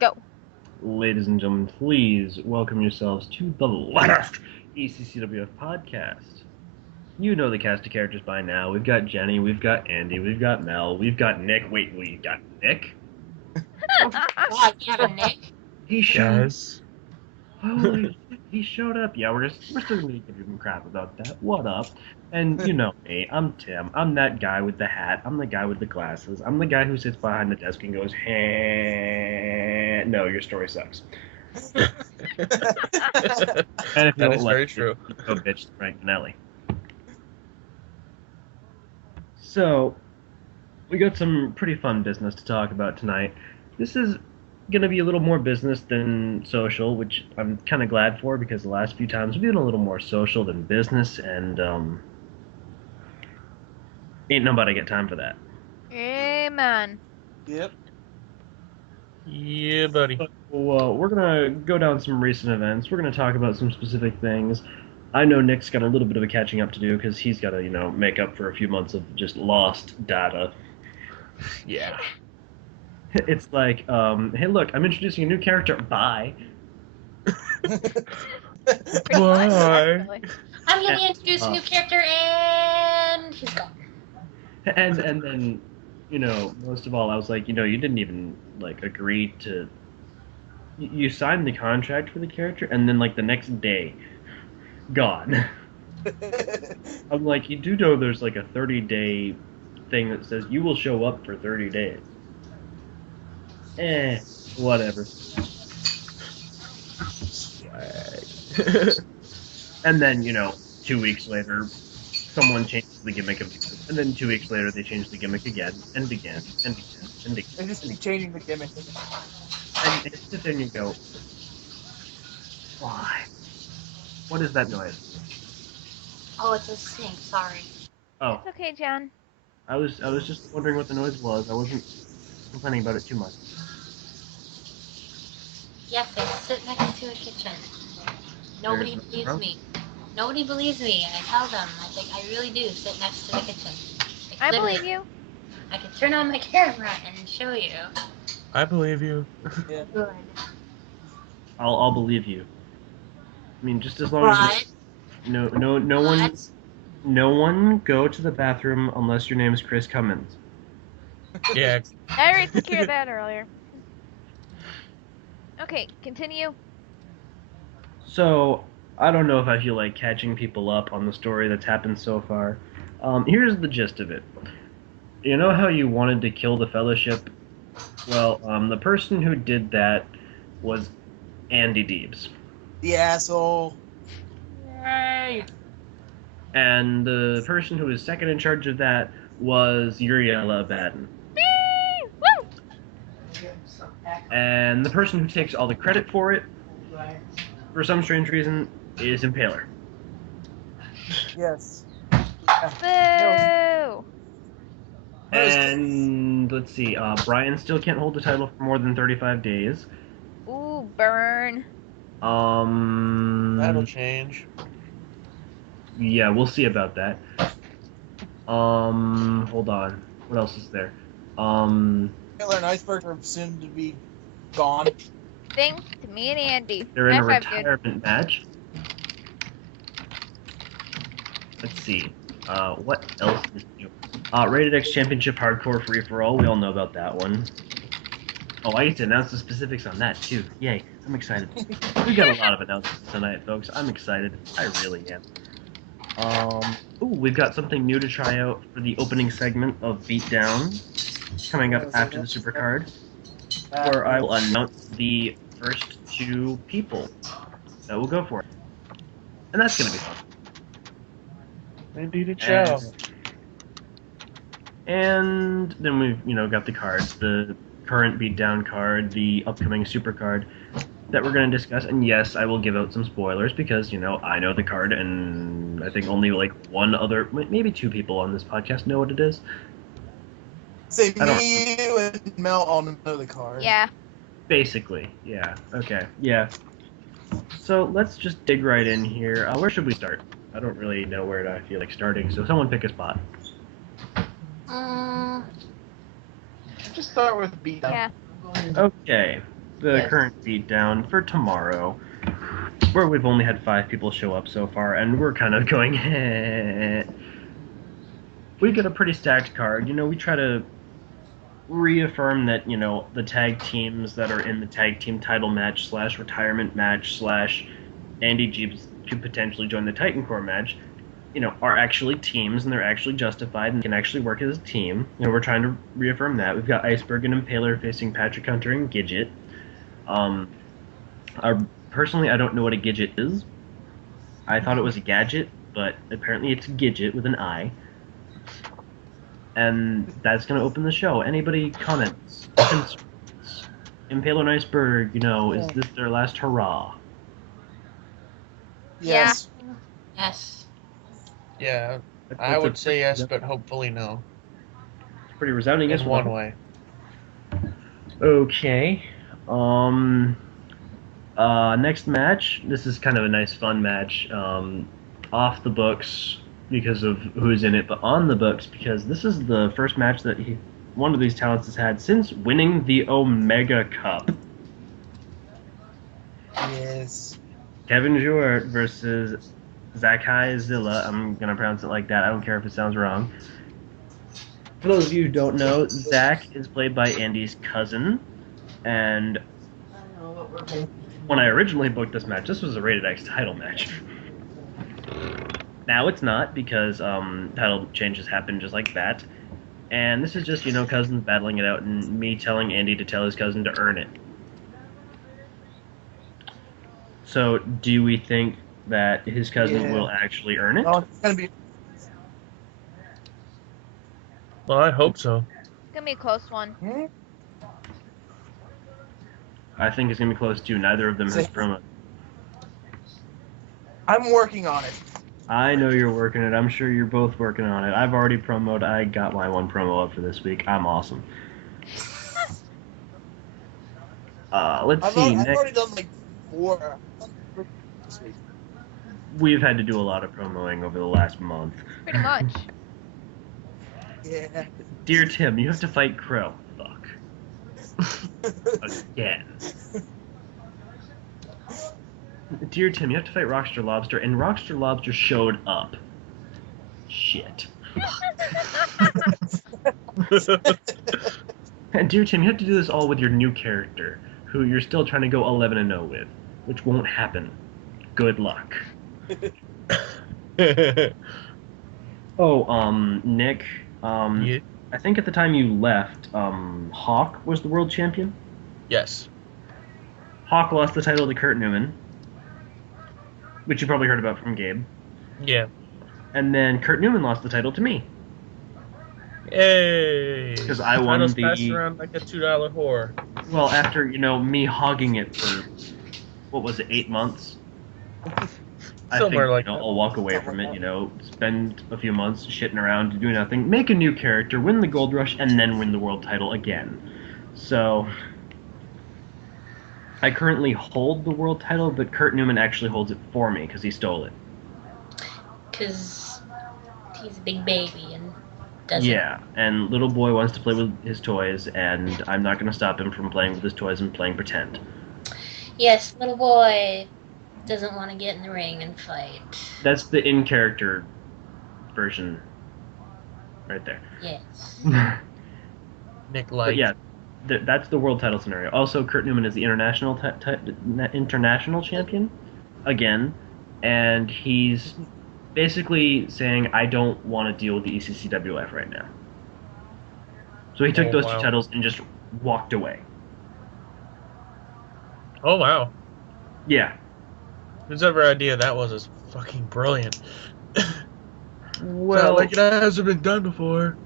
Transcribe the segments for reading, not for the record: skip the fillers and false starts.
Go. Ladies and gentlemen, please welcome yourselves to the last ECCWF Podcast. You know the cast of characters by now. We've got Jenny, we've got Andy, we've got Mel, we've got Nick. Wait, we got Nick? Oh, God, you have a Nick? He showed Yes. Holy shit, he showed up. Yeah, we're still gonna give him crap about that. What up? And you know me, I'm Tim. I'm that guy with the hat. I'm the guy with the glasses. I'm the guy who sits behind the desk and goes, hey, no, your story sucks. And if you That don't is like very it, true. go bitch to Frank Minelli. So, we got some pretty fun business to talk about tonight. This is going to be a little more business than social, which I'm kind of glad for because the last few times we've been a little more social than business, and ain't nobody got time for that. Amen. Yep. Yeah, buddy. Well, we're going to go down some recent events. We're going to talk about some specific things. I know Nick's got a little bit of a catching up to do because he's got to, make up for a few months of just lost data. Yeah. It's like, hey, look, I'm introducing a new character. Bye. Pretty Why? much, actually. I'm going to introduce a new character, and he's gone. And then, most of all, I was like, you didn't even, agree to... You signed the contract for the character, and then, the next day, gone. I'm like, you do know there's, a 30-day thing that says you will show up for 30 days. Whatever. And then, 2 weeks later, someone changes the gimmick of the and then 2 weeks later they change the gimmick again, and again, and again, and again. They're just keep changing the gimmick. And you sit there and you go, why? What is that noise? Oh, it's a sink, sorry. Oh, It's okay, John. I was just wondering what the noise was. I wasn't complaining about it too much. Yes, I sit next to a kitchen. Nobody There's believes nothing me. Nobody believes me. I tell them. I think I really do sit next to the kitchen. I Literally, believe you. I can turn on my camera and show you. I believe you. Yeah. Good. I'll believe you. I mean, just as long as But, no one go to the bathroom unless your name is Chris Cummins. Yeah. I already took care of that earlier. Okay, continue. So, I don't know if I feel like catching people up on the story that's happened so far. Here's the gist of it. You know how you wanted to kill the Fellowship? Well, the person who did that was Andy Deebs. The asshole. Yay! And the person who was second in charge of that was Uriela Baden. Whee! Woo! And the person who takes all the credit for it, for some strange reason, is Impaler. Yes. Boo! And let's see, Brian still can't hold the title for more than 35 days. Ooh, burn. That'll change. Yeah, we'll see about that. Hold on. What else is there? Hitler and Iceberg are soon to be gone. Thanks to me and Andy. They're in a High five, dude. retirement match. Let's see. What else is new? Rated X Championship Hardcore Free For All. We all know about that one. Oh, I get to announce the specifics on that too. Yay! I'm excited. We got a lot of announcements tonight, folks. I'm excited. I really am. Ooh, we've got something new to try out for the opening segment of Beatdown coming up after the Supercard, where I will announce the first two people that will go for it. And that's gonna be fun. Maybe the chow. And then we've, got the cards, the current Beatdown card, the upcoming Supercard that we're going to discuss. And yes, I will give out some spoilers because, I know the card and I think only one other, maybe two people on this podcast know what it is. Say me, you, and Mel all know the card. Yeah. Basically, yeah. Okay, yeah. So let's just dig right in here. Where should we start? I don't really know where I feel like starting, so someone pick a spot. Just start with Beatdown. Yeah. Okay, the Yes. current beatdown for tomorrow, where we've only had 5 people show up so far, and we're kind of going, we get a pretty stacked card. We try to reaffirm that, the tag teams that are in the tag team title match / retirement match / Andy Jeeves could potentially join the Titan Core match, are actually teams, and they're actually justified and can actually work as a team. We're trying to reaffirm that. We've got Iceberg and Impaler facing Patrick Hunter and Gidget. Personally, I don't know what a Gidget is. I thought it was a gadget, but apparently it's Gidget with an I. And that's going to open the show. Anybody comments? Impaler and Iceberg, is this their last hurrah? Yes. Yes. Yeah, I would say yes, but hopefully no. It's pretty resounding In as one well. way. Okay. Next match. This is kind of a nice, fun match. Off the books because of who's in it, but on the books because this is the first match that one of these talents has had since winning the Omega Cup. Yes. Kevin Jouert versus Zakai Zilla. I'm gonna pronounce it like that. I don't care if it sounds wrong. For those of you who don't know, Zach is played by Andy's cousin, and when I originally booked this match, this was a Rated X title match. Now it's not, because title changes happen just like that, and this is just, cousins battling it out and me telling Andy to tell his cousin to earn it. So, do we think that his cousin will actually earn it? Oh, it's gonna be. Well, I hope so. It's gonna be a close one. I think it's going to be close too. Neither of them has promo. I'm working on it. I know you're working it. I'm sure you're both working on it. I've already promoted. I got my one promo up for this week. I'm awesome. Let's see. I've Next, already done like 4 this week. we've had to do a lot of promoing over the last month. Pretty much. Yeah. Dear Tim, you have to fight Crow. Fuck. Again. Dear Tim, you have to fight Rockstar Lobster, and Rockstar Lobster showed up. Shit. And Dear Tim, you have to do this all with your new character, who you're still trying to go 11-0 with, which won't happen. Good luck. Oh, Nick, Yeah. I think at the time you left, Hawk was the world champion. Yes. Hawk lost the title to Kurt Newman, which you probably heard about from Gabe. Yeah. And then Kurt Newman lost the title to me. Yay! 'Cause I won Titles the- passed around like a $2 whore. Well, after, me hogging it for, 8 months? I Somewhere think, like that. I'll walk away from it, spend a few months shitting around, do nothing, make a new character, win the Gold Rush, and then win the world title again. So, I currently hold the world title, but Kurt Newman actually holds it for me, because he stole it. Because he's a big baby and doesn't. Yeah, and little boy wants to play with his toys, and I'm not going to stop him from playing with his toys and playing pretend. Yes, little boy doesn't want to get in the ring and fight. That's the in-character version right there. Yes. Nick But like. yeah, that's the world title scenario. Also, Kurt Newman is the international international champion again, and he's basically saying, I don't want to deal with the ECCWF right now. So he took Oh, those wow. 2 titles and just walked away. Oh, wow. Yeah. Whose ever idea that was is fucking brilliant. Well, Like it hasn't been done before.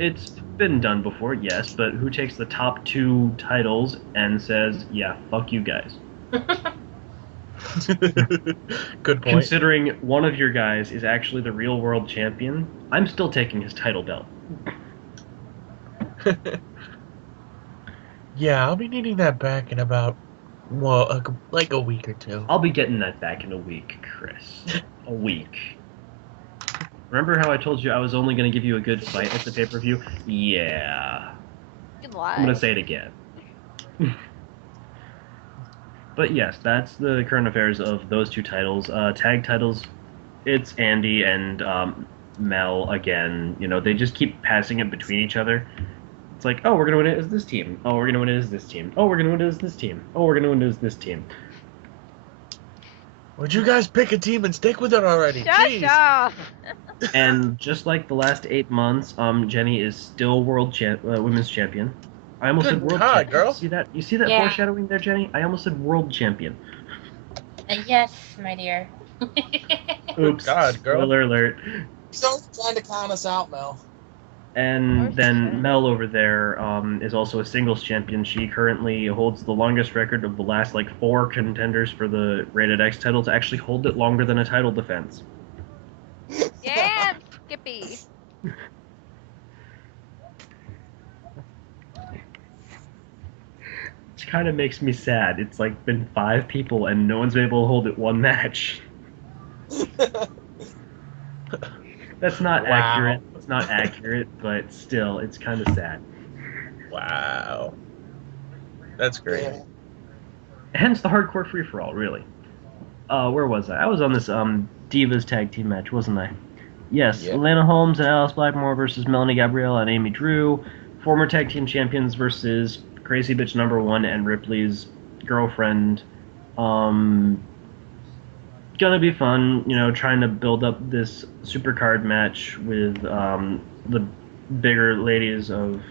it's been done before, yes, but who takes the top 2 titles and says, yeah, fuck you guys? Good point. Considering one of your guys is actually the real world champion, I'm still taking his title belt. Yeah, I'll be needing that back in about, well, like a week or 2. I'll be getting that back in a week, Chris. A week. Remember how I told you I was only going to give you a good fight at the pay-per-view? Yeah. Good I'm going lie. to say it again. But yes, that's the current affairs of those two titles. Tag titles, it's Andy and Mel again. You know, they just keep passing it between each other. It's like, oh, we're gonna win it as this team. Oh, we're gonna win it as this team. Oh, we're gonna win it as this team. Oh, we're gonna win it as this team. Would you guys pick a team and stick with it already? Shut Jeez. up! And just like the last 8 months, Jenny is still women's champion. I almost Good said world God, champion. girl. You see that Yeah. foreshadowing there, Jenny? I almost said world champion. Yes, my dear. Oops. God, girl. Spoiler alert. So trying to count us out, Mel. And Oh, then shit. Mel over there is also a singles champion. She currently holds the longest record of the last 4 contenders for the Rated X title to actually hold it longer than a title defense. Yeah, Skippy. Which kind of makes me sad. It's been 5 people and no one's been able to hold it one match. That's not Wow. accurate. It's not accurate, but still, it's kind of sad. Wow. That's great. Yeah. Hence the hardcore free-for-all, really. Where was I? I was on this Divas tag team match, wasn't I? Yes, Yeah. Lana Holmes and Alice Blackmore versus Melanie Gabrielle and Amy Drew. Former tag team champions versus Crazy Bitch number 1 and Ripley's girlfriend. Gonna be fun, trying to build up this supercard match with the bigger ladies of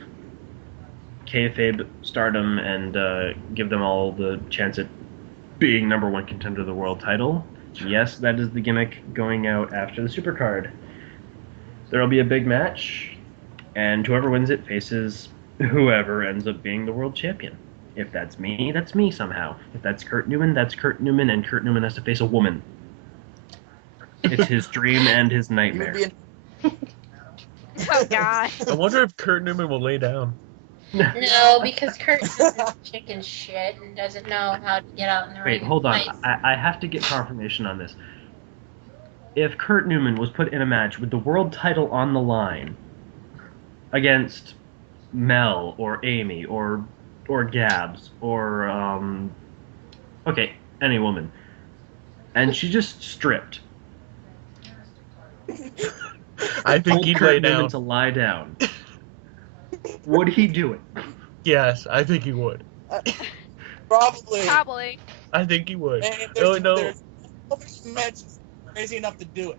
kayfabe stardom and give them all the chance at being number 1 contender of the world title. Yes, that is the gimmick going out after the supercard. There'll be a big match, and whoever wins it faces whoever ends up being the world champion. If that's me, that's me somehow. If that's Kurt Newman, that's Kurt Newman, and Kurt Newman has to face a woman. It's his dream and his You nightmare. would be Oh god. I wonder if Kurt Newman will lay down. No, because Kurt is chicken shit and doesn't know how to get out in the ring. Wait, hold on. Nice. I have to get confirmation on this. If Kurt Newman was put in a match with the world title on the line against Mel or Amy or Gabs or any woman, and she just stripped, I think told he'd Kurt lay Newman down. to lie down, would he do it? Yes, I think he would. probably. Probably. I think he would. And No, no. there's nobody matches crazy enough to do it.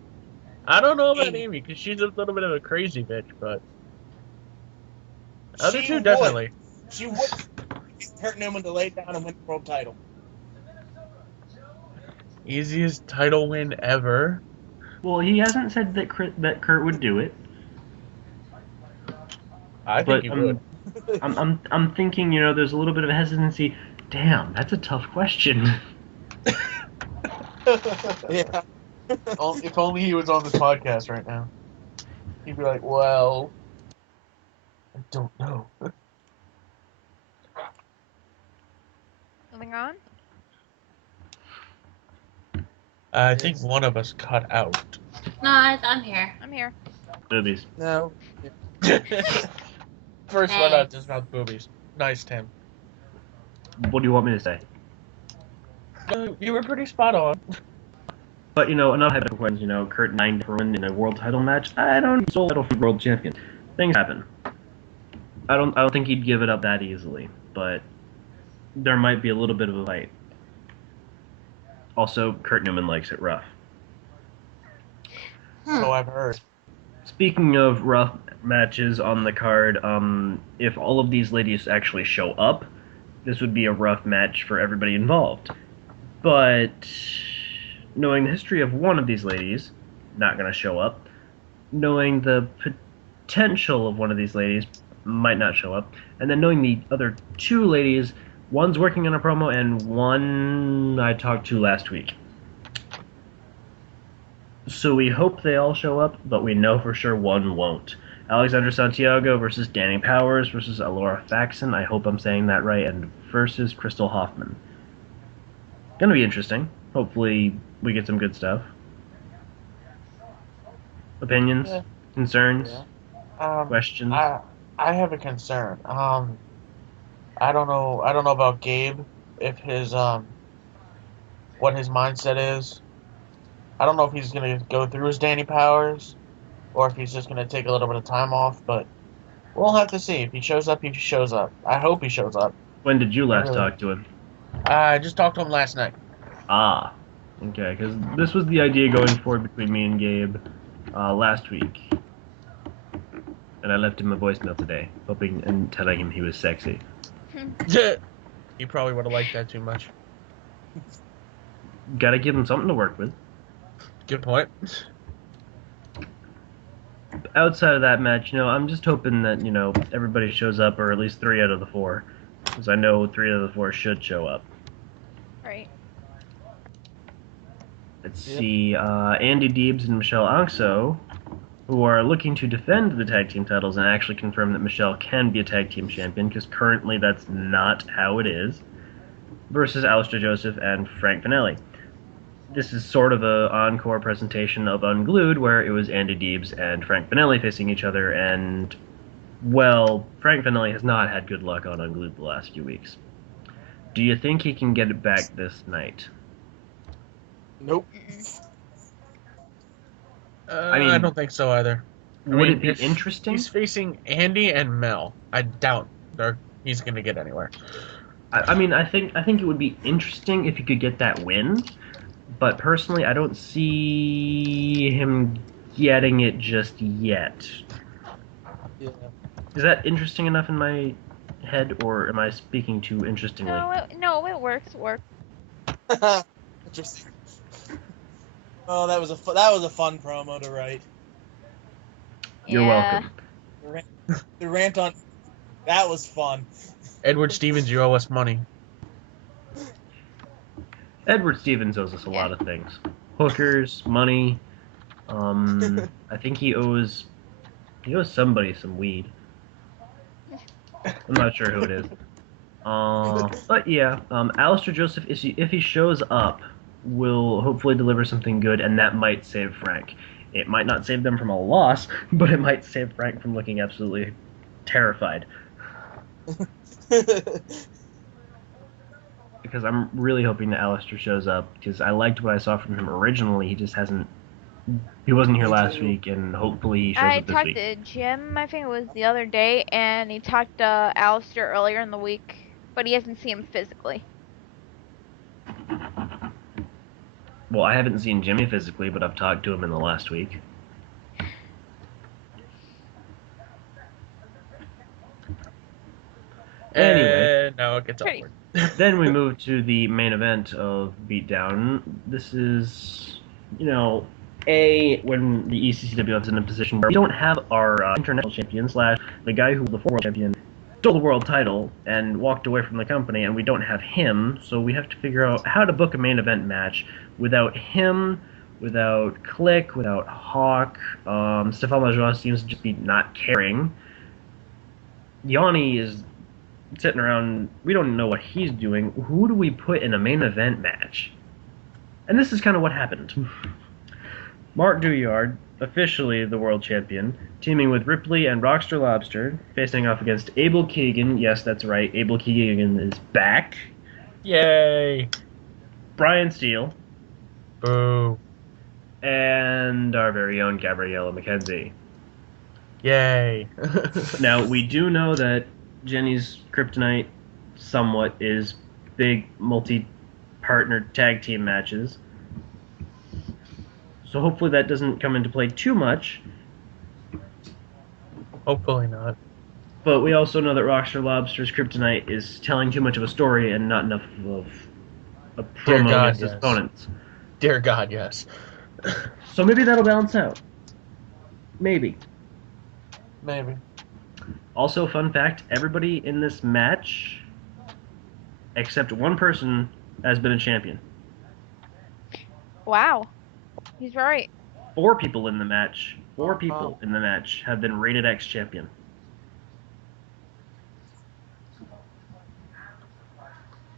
I don't know about Amy. Amy, because she's a little bit of a crazy bitch, but other She two would. definitely. She would get Kurt Newman to lay down and win the world title. Easiest title win ever. Well, he hasn't said that Kurt would do it. I But, think he would. I'm thinking, there's a little bit of hesitancy. Damn, that's a tough question. Yeah. If only he was on this podcast right now. He'd be like, well, I don't know. Moving on. I think one of us cut out. No, I'm here. I'm here. Boobies. No. First one out just about boobies. Nice, Tim. What do you want me to say? You were pretty spot on. But, enough hypothetical questions, Kurt 9 for win in a world title match. I don't need title for world champion. Things happen. I don't think he'd give it up that easily, but there might be a little bit of a fight. Also, Kurt Newman likes it rough. So I've heard. Speaking of rough matches on the card, if all of these ladies actually show up, this would be a rough match for everybody involved. But knowing the history of one of these ladies, not going to show up. Knowing the potential of one of these ladies, might not show up. And then knowing the other 2 ladies, one's working on a promo and one I talked to last week. So we hope they all show up, but we know for sure one won't. Alexandra Santiago versus Danny Powers versus Alora Faxon, I hope I'm saying that right, and versus Crystal Hoffman. Gonna be interesting. Hopefully we get some good stuff. Opinions? Yeah. Concerns? Yeah. Questions? I have a concern. I don't know about Gabe, if his what his mindset is. I don't know if he's going to go through his Danny powers or if he's just going to take a little bit of time off, but we'll have to see. If he shows up, he shows up. I hope he shows up. When did you last Really? talk to him? I just talked to him last night. Ah, okay, because this was the idea going forward between me and Gabe last week. And I left him a voicemail today, hoping and telling him he was sexy. He probably would have liked that too much. Gotta give him something to work with. Good point. Outside of that match, I'm just hoping that, everybody shows up, or at least 3 out of the 4. Because I know 3 out of the 4 should show up. Right. Let's Yep. see, Andy Deebs and Michelle Angso, who are looking to defend the tag team titles and actually confirm that Michelle can be a tag team champion, because currently that's not how it is, versus Alistair Joseph and Frank Finelli. This is sort of an encore presentation of Unglued, where it was Andy Deebs and Frank Finelli facing each other, and, well, Frank Finelli has not had good luck on Unglued the last few weeks. Do you think he can get it back this night? Nope. I don't think so either. Would it be interesting? He's facing Andy and Mel. I doubt he's going to get anywhere. I think it would be interesting if he could get that win, but personally, I don't see him getting it just yet. Yeah. Is that interesting enough in my head, or am I speaking too interestingly? No, it works. It works. Interesting. Oh, that was a fun promo to write. You're Yeah. welcome. The rant on that was fun. Edward Stevens, you owe us money. Edward Stevens owes us a lot of things. Hookers, money. I think he owes somebody some weed. I'm not sure who it is. But yeah, Alistair Joseph, if he shows up, will hopefully deliver something good, and that might save Frank. It might not save them from a loss, but it might save Frank from looking absolutely terrified. Because I'm really hoping that Alistair shows up, because I liked what I saw from him originally. He wasn't here last week, and hopefully he shows I up this talked week. to Jim, I think it was the other day, and he talked to Alistair earlier in the week, but he hasn't seen him physically. Well, I haven't seen Jimmy physically, but I've talked to him in the last week. Anyway. And now it gets Pretty. awkward. Then we move to the main event of Beatdown. This is, when the ECCWF is in a position where we don't have our international champion / the guy who was the former world champion stole the world title and walked away from the company, and we don't have him, so we have to figure out how to book a main event match without him, without Click, without Hawk. Stefan Lajoie seems to just be not caring. Yanni is sitting around, we don't know what he's doing. Who do we put in a main event match? And this is kind of what happened. Mark Duyard, officially the world champion, teaming with Ripley and Rockstar Lobster, facing off against Abel Keegan. Yes, that's right, Abel Keegan is back. Yay! Brian Steele. Boo. And our very own Gabriella McKenzie. Yay. Now, we do know that Jenny's kryptonite somewhat is big multi-partner tag team matches. So hopefully that doesn't come into play too much. Hopefully not. But we also know that Rockstar Lobster's kryptonite is telling too much of a story and not enough of a Dear promo God, against his yes. opponents. Dear God, yes. So maybe that'll balance out. Maybe. Maybe. Also, fun fact, everybody in this match, except one person, has been a champion. Wow. He's right. 4 people in the match have been rated X champion.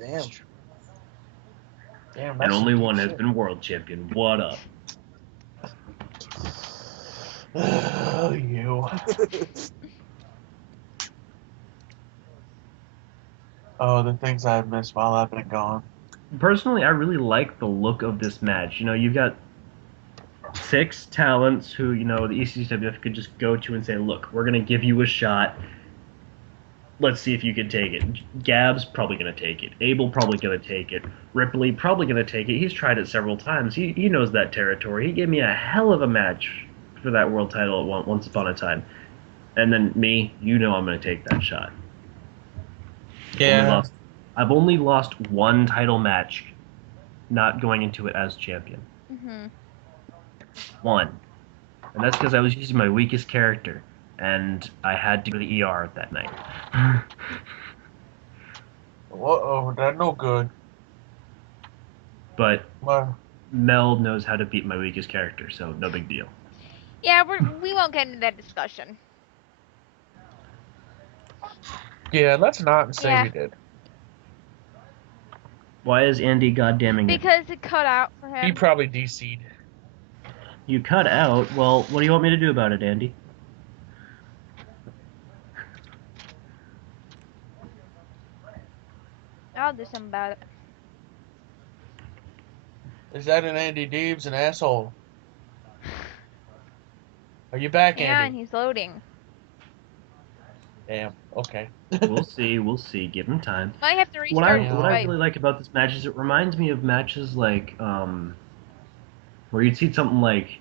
Damn. Damn, And only one has been world champion. What up? Oh, you. Oh, the things I've missed while I've been gone. personally, I really like the look of this match. You know, you've got 6 talents who, you know, the ECCWF could just go to and say, look, we're going to give you a shot. Let's see if you can take it. Gab's probably going to take it. Abel probably going to take it. Ripley probably going to take it. He's tried it several times. He knows that territory. He gave me a hell of a match for that world title once upon a time. And then me, you know I'm going to take that shot. Yeah. I've only lost 1 title match not going into it as champion. Mm-hmm. 1. And that's because I was using my weakest character. And I had to go to the ER that night. Uh-oh, that's no good. But Well, Mel knows how to beat my weakest character, so no big deal. Yeah, we won't get into that discussion. yeah, let's not say Yeah. we did. Why is Andy goddamming it? Because it cut out for him. He probably DC'd. You cut out? Well, what do you want me to do about it, Andy? I'll do something about it. Is that an Andy Deeb's an asshole? Are you back, Yeah, and Andy? he's loading. Damn. Okay. We'll see. Give him time. Might have to What I restart his what I Skype. really like about this match is it reminds me of matches like where you'd see something like,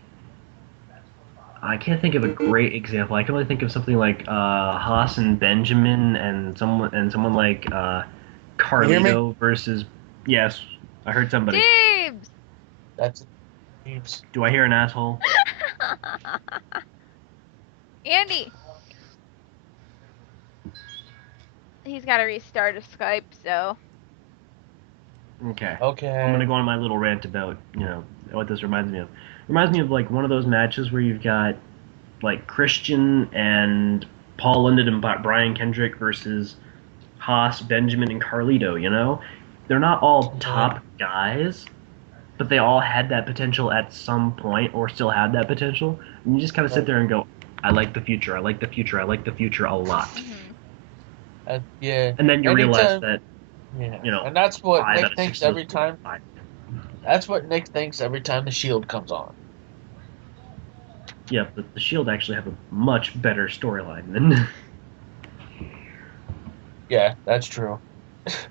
I can't think of a great example. I can only think of something like Haas and Benjamin and someone like Carlito versus. Yes, I heard somebody. Dibs! That's Deeb's. Do I hear an asshole? Andy! He's got to restart his Skype, so... Okay. Okay. I'm gonna go on my little rant about, you know, what this reminds me of. It reminds me of like one of those matches where you've got like Christian and Paul London and Brian Kendrick versus Haas, Benjamin, and Carlito, you know? They're not all top guys, but they all had that potential at some point, or still had that potential. And you just kind of sit there and go, I like the future, I like the future, I like the future a lot. Yeah. And then you realize Anytime- that, Yeah. you know, and that's what 5 out Nick of thinks 6 every time. That's what Nick thinks every time the Shield comes on. Yeah, but the Shield actually have a much better storyline than... Yeah, that's true.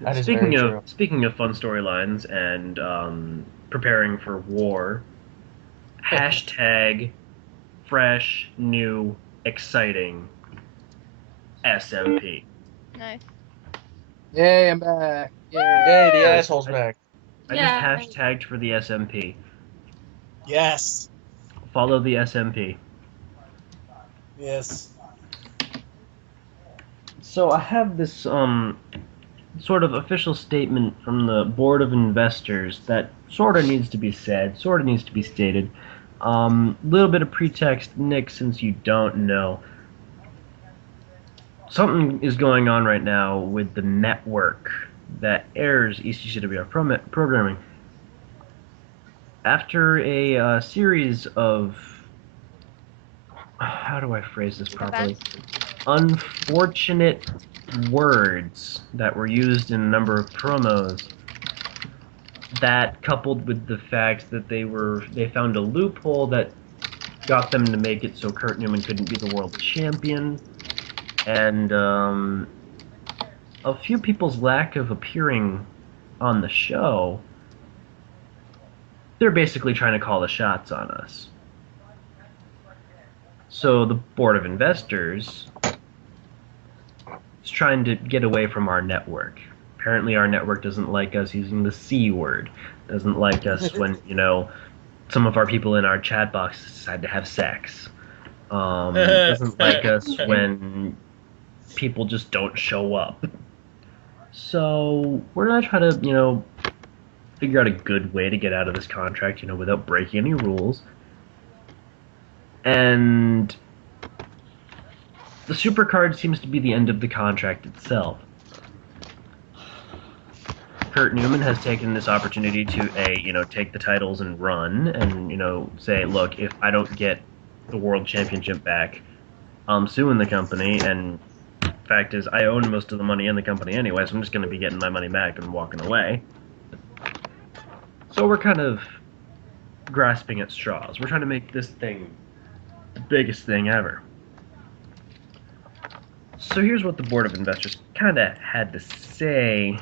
That is very true. Speaking of fun storylines and preparing for war, hashtag fresh, new, exciting SMP. Nice. Yay, I'm back. Yay. Yay, the asshole's back. I Yeah. just hashtagged for the SMP. Yes. Follow the SMP. Yes. So I have this sort of official statement from the Board of Investors that sort of needs to be said, sort of needs to be stated. Little bit of pretext, Nick, since you don't know. Something is going on right now with the network that airs ECCWF programming. After a series of, how do I phrase this properly? Unfortunate words that were used in a number of promos, that coupled with the fact that they found a loophole that got them to make it so Kurt Newman couldn't be the world champion, and a few people's lack of appearing on the show, they're basically trying to call the shots on us. So the Board of Investors is trying to get away from our network. Apparently our network doesn't like us using the C word, doesn't like us when, you know, some of our people in our chat box decide to have sex. Doesn't like us when people just don't show up. So we're gonna try to, you know, figure out a good way to get out of this contract, you know, without breaking any rules. And the supercard seems to be the end of the contract itself. Kurt Newman has taken this opportunity to, you know, take the titles and run and, you know, say, look, if I don't get the World Championship back, I'm suing the company, and fact is, I own most of the money in the company anyway, so I'm just going to be getting my money back and walking away. So we're kind of grasping at straws. We're trying to make this thing the biggest thing ever. So here's what the Board of Investors kind of had to say.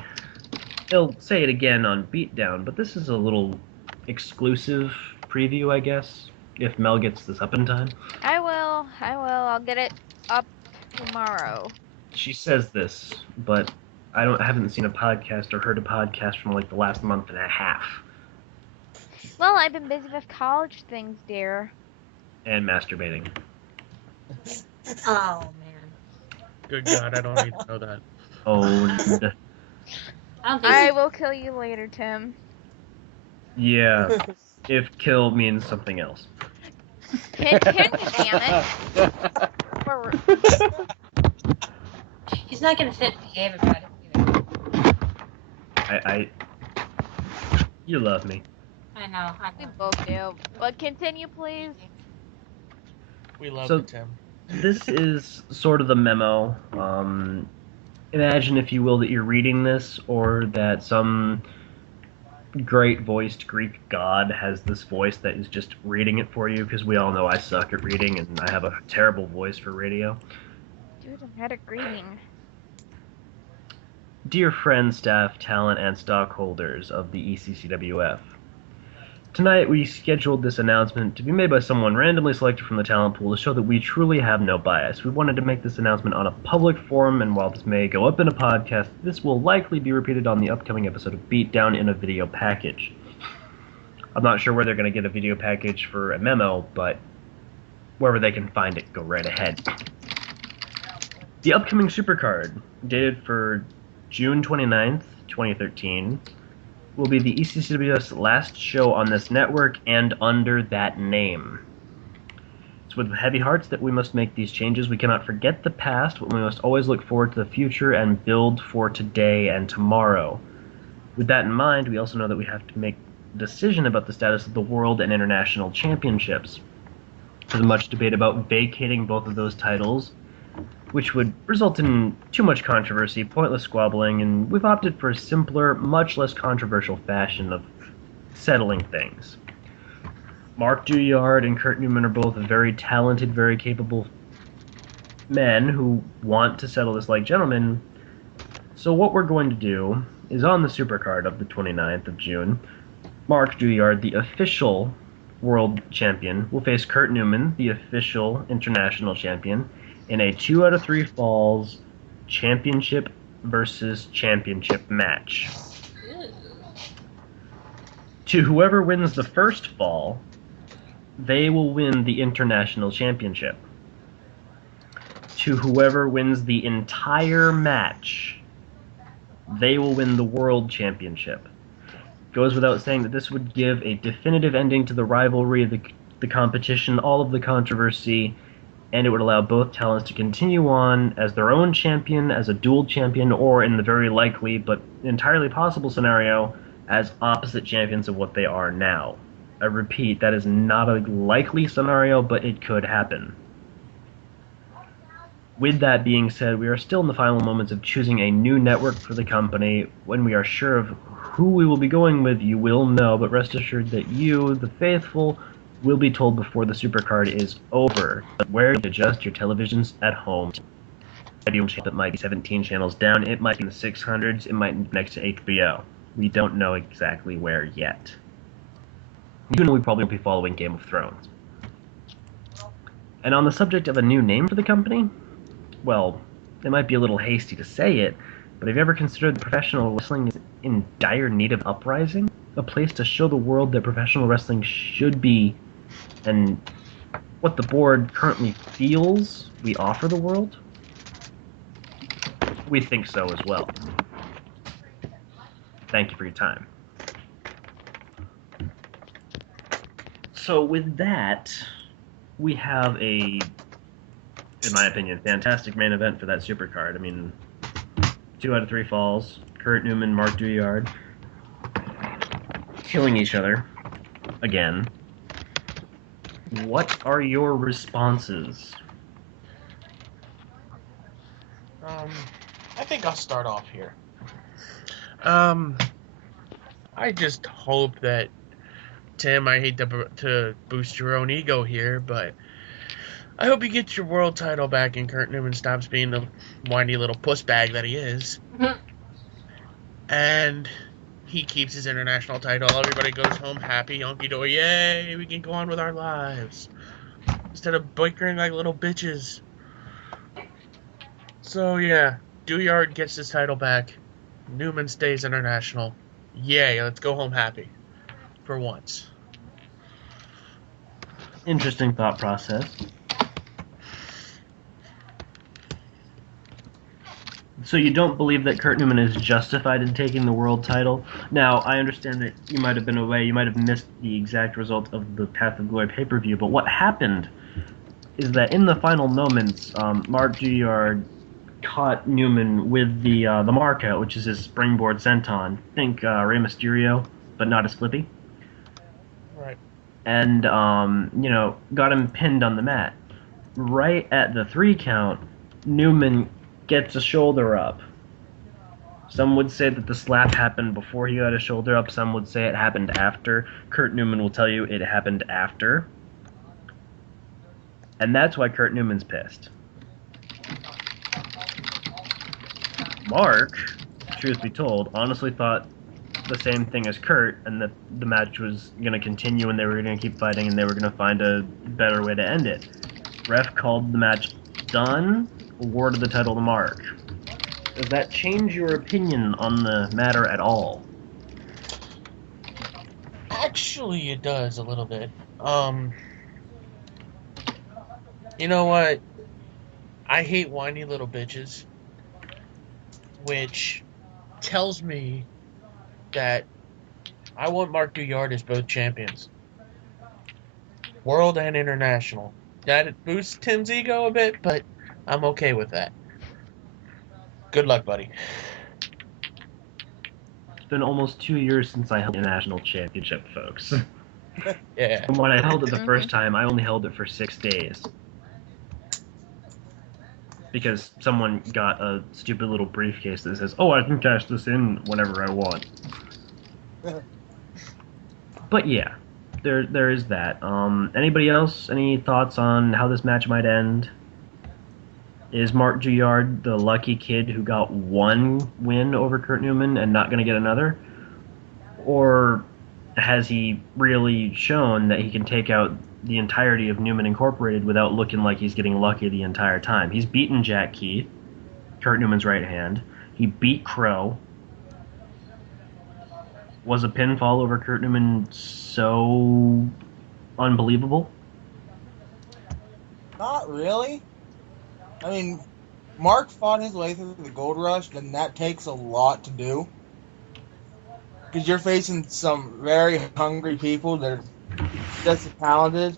They'll say it again on Beatdown, but this is a little exclusive preview, I guess, if Mel gets this up in time. I will. I'll get it up tomorrow. She says this, but I haven't seen a podcast or heard a podcast from like the last month and a half. Well, I've been busy with college things, dear. And masturbating. Oh, man. Good God, I don't need to know that. Oh, I don't think I will kill you later, Tim. yeah. If kill means something else. Continue, damn it. For- he's not going to sit and behave about it either. You love me. I know. we both do. But continue, please. We love So- you, Tim. This is sort of the memo. Imagine, if you will, that you're reading this, or that some great voiced Greek god has this voice that is just reading it for you, because we all know I suck at reading and I have a terrible voice for radio. Dude, I'm had a greeting. Dear friends, staff, talent, and stockholders of the ECCWF, tonight we scheduled this announcement to be made by someone randomly selected from the talent pool to show that we truly have no bias. We wanted to make this announcement on a public forum, and while this may go up in a podcast, this will likely be repeated on the upcoming episode of Beatdown in a video package. I'm not sure where they're going to get a video package for a memo, but wherever they can find it, go right ahead. The upcoming Supercard, dated for June 29th, 2013, will be the ECCWF's last show on this network and under that name. It's with heavy hearts that we must make these changes. We cannot forget the past, but we must always look forward to the future and build for today and tomorrow. With that in mind, we also know that we have to make a decision about the status of the World and International Championships. There's much debate about vacating both of those titles, which would result in too much controversy, pointless squabbling, and we've opted for a simpler, much less controversial fashion of settling things. Mark Duyard and Kurt Newman are both very talented, very capable men who want to settle this like gentlemen. So what we're going to do is, on the Supercard of the 29th of June, Mark Duyard, the official world champion, will face Kurt Newman, the official international champion, in a 2 out of 3 falls championship versus championship match. To whoever wins the first fall, they will win the international championship. To whoever wins the entire match, they will win the world championship. Goes without saying that this would give a definitive ending to the rivalry, the competition, all of the controversy, and it would allow both talents to continue on as their own champion, as a dual champion, or in the very likely but entirely possible scenario, as opposite champions of what they are now. I repeat, that is not a likely scenario, but it could happen. With that being said, we are still in the final moments of choosing a new network for the company. When we are sure of who we will be going with, you will know, but rest assured that you, the faithful, will be told before the Supercard is over where to adjust your televisions at home. That might be 17 channels down, it might be in the 600s, it might be next to HBO. We don't know exactly where yet. You know we probably will be following Game of Thrones. And on the subject of a new name for the company, well, it might be a little hasty to say it, but have you ever considered that professional wrestling is in dire need of uprising? A place to show the world that professional wrestling should be, and what the board currently feels we offer the world? We think so as well. Thank you for your time. So with that, we have a, in my opinion, fantastic main event for that Supercard. I mean, 2 out of 3 falls, Kurt Newman, Mark Duyard, killing each other again. What are your responses? I think I'll start off here. I I just hope that, Tim, I hate to boost your own ego here, but I hope you get your world title back and Kurt Newman stops being the whiny little puss bag that he is. And he keeps his international title. Everybody goes home happy, hunky-dory, yay, we can go on with our lives. Instead of bickering like little bitches. So yeah, Douillard gets his title back. Newman stays international. Yay, let's go home happy. For once. Interesting thought process. So you don't believe that Kurt Newman is justified in taking the world title? Now, I understand that you might have been away, you might have missed the exact result of the Path of Glory pay-per-view, but what happened is that in the final moments, Mark Douillard caught Newman with the markout, which is his springboard senton. Think Rey Mysterio, but not as flippy. Right. And, got him pinned on the mat. Right at the 3 count, Newman gets a shoulder up. Some would say that the slap happened before he got a shoulder up. Some would say it happened after. Kurt Newman will tell you it happened after. And that's why Kurt Newman's pissed. Mark, truth be told, honestly thought the same thing as Kurt, and that the match was going to continue and they were going to keep fighting and they were going to find a better way to end it. Ref called the match done, awarded the title to Mark. Does that change your opinion on the matter at all? Actually, it does a little bit. You know what? I hate whiny little bitches, which tells me that I want Mark Douillard as both champions. World and international. That boosts Tim's ego a bit, but I'm okay with that. Good luck, buddy. It's been almost 2 years since I held the national championship, folks. Yeah. And when I held it the first time, I only held it for 6 days. Because someone got a stupid little briefcase that says, oh, I can cash this in whenever I want. But yeah, there is that. Anybody else? Any thoughts on how this match might end? Is Mark Douillard the lucky kid who got 1 win over Kurt Newman and not going to get another? Or has he really shown that he can take out the entirety of Newman Incorporated without looking like he's getting lucky the entire time? He's beaten Jack Keith, Kurt Newman's right hand. He beat Crow. Was a pinfall over Kurt Newman so unbelievable? Not really. I mean, Mark fought his way through the Gold Rush, and that takes a lot to do. Because you're facing some very hungry people that are just as talented.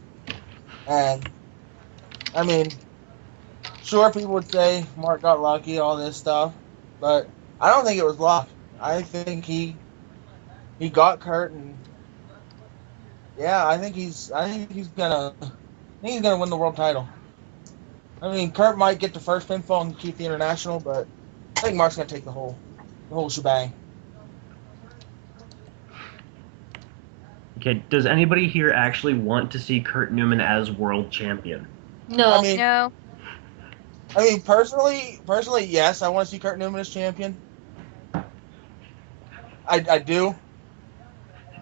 And, I mean, sure, people would say Mark got lucky, all this stuff. But I don't think it was luck. I think he got Kurt, and yeah, I think he's gonna win the world title. I mean, Kurt might get the first pinfall and keep the international, but I think Mark's gonna take the whole shebang. Okay, does anybody here actually want to see Kurt Newman as world champion? No. I mean, No. personally, yes, I want to see Kurt Newman as champion. I do.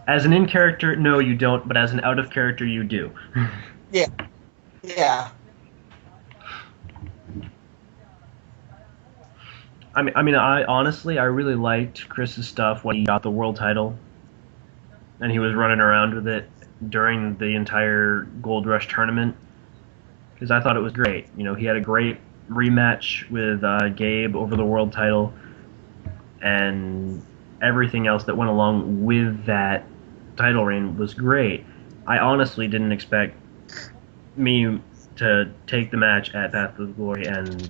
As an in-character, no, you don't, but as an out-of-character, you do. Yeah. I honestly, I really liked Chris's stuff when he got the world title, and he was running around with it during the entire Gold Rush tournament, because I thought it was great. You know, he had a great rematch with Gabe over the world title, and everything else that went along with that title reign was great. I honestly didn't expect me to take the match at Path of Glory and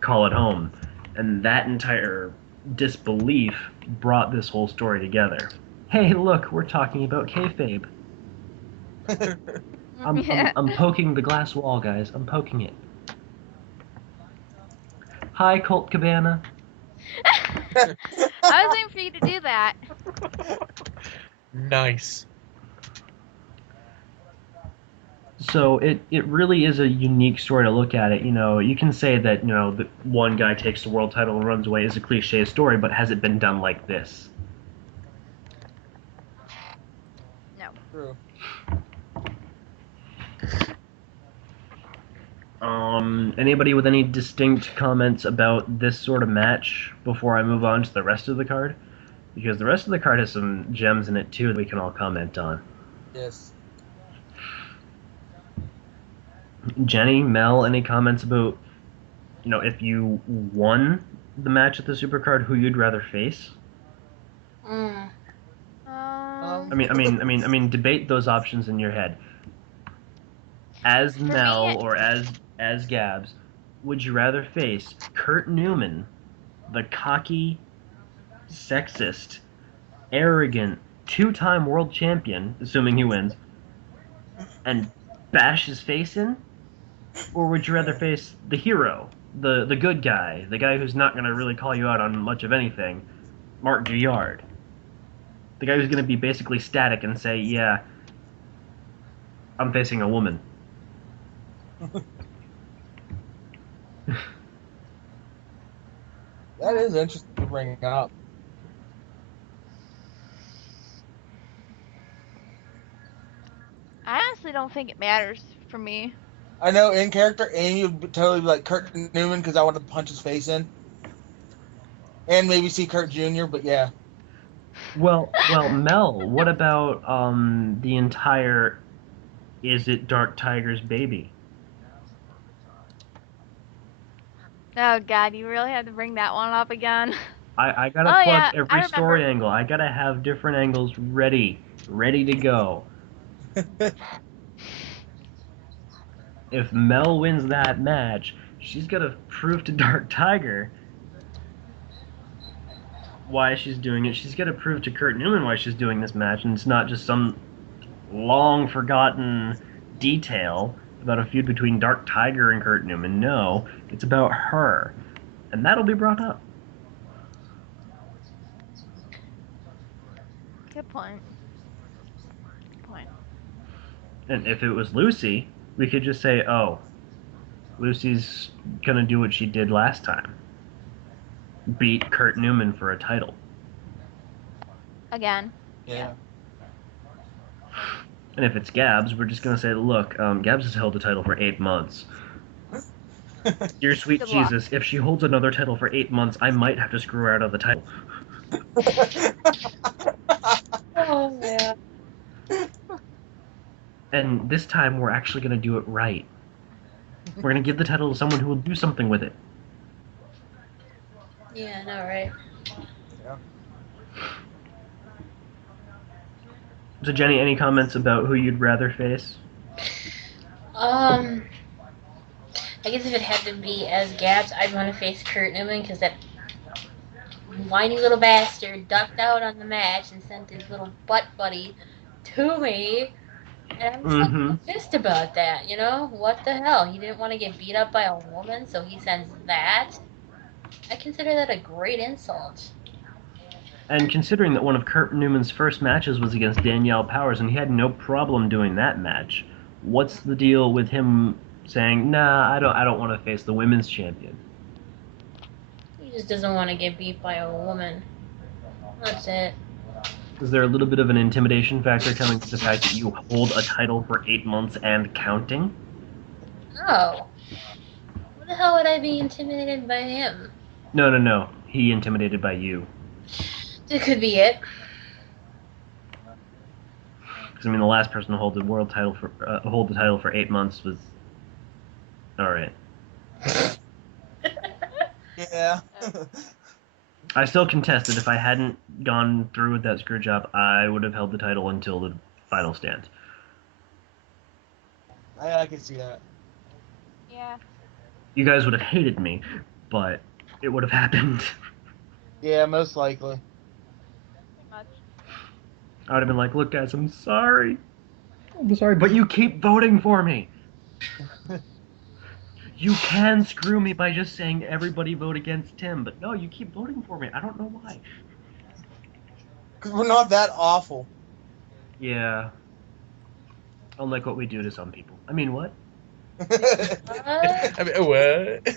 call it home. And that entire disbelief brought this whole story together. Hey, look, we're talking about kayfabe. I'm poking the glass wall, guys. I'm poking it. Hi, Colt Cabana. I was waiting for you to do that. Nice. So it really is a unique story to look at it. You know, you can say that, you know, the one guy takes the world title and runs away is a cliche story, but has it been done like this? No. True. Anybody with any distinct comments about this sort of match before I move on to the rest of the card? Because the rest of the card has some gems in it too that we can all comment on. Yes. Jenny, Mel, any comments about, you know, if you won the match at the Supercard, who you'd rather face? Mm. I mean, debate those options in your head. As For Mel me, or as Gabs, would you rather face Kurt Newman, the cocky, sexist, arrogant, two-time world champion, assuming he wins, and bash his face in? Or would you rather face the hero, the good guy, the guy who's not going to really call you out on much of anything, Mark Gillard? The guy who's going to be basically static and say, yeah, I'm facing a woman. That is interesting to bring up. I honestly don't think it matters for me. I know in character, Amy would totally be like Kurt Newman because I want to punch his face in. And maybe see Kurt Jr., but yeah. Well, Mel, what about the entire Is It Dark Tiger's baby? Oh god, you really had to bring that one up again. I gotta Oh, plug yeah, I every remember. story angle. I gotta have different angles ready to go. If Mel wins that match, she's gotta prove to Dark Tiger why she's doing it. She's gotta prove to Kurt Newman why she's doing this match, and it's not just some long forgotten detail about a feud between Dark Tiger and Kurt Newman. No, it's about her, and that'll be brought up. Good point. Good point. And if it was Lucy, we could just say, oh, Lucy's gonna do what she did last time. Beat Kurt Newman for a title. Again. Yeah. And if it's Gabs, we're just gonna say, look, Gabs has held the title for 8 months. Dear sweet Good luck. Jesus, if she holds another title for 8 months, I might have to screw her out of the title. Oh, yeah. And this time, we're actually gonna do it right. We're gonna give the title to someone who will do something with it. Yeah, I know, right? So, Jenny, any comments about who you'd rather face? I guess if it had to be as Gabs, I'd want to face Kurt Newman because that whiny little bastard ducked out on the match and sent his little butt buddy to me. And I'm just like, pissed about that, you know? What the hell? He didn't want to get beat up by a woman, so he sends that? I consider that a great insult. And considering that one of Kurt Newman's first matches was against Danielle Powers, and he had no problem doing that match, what's the deal with him saying, nah, I don't want to face the women's champion? He just doesn't want to get beat by a woman. That's it. Is there a little bit of an intimidation factor coming to the fact that you hold a title for 8 months and counting? No. What the hell would I be intimidated by him? No. He intimidated by you. It could be it. Because I mean, the last person to hold the world title for 8 months was. All right. Yeah. I still contest that if I hadn't gone through with that screw job, I would have held the title until the final stand. I can see that. Yeah. You guys would have hated me, but it would have happened. Yeah, most likely. Pretty much. I would have been like, look, guys, I'm sorry, but you keep voting for me. You can screw me by just saying everybody vote against Tim, but no, you keep voting for me. I don't know why. Because we're not that awful. Yeah. Unlike what we do to some people. I mean, what? What? I mean, what?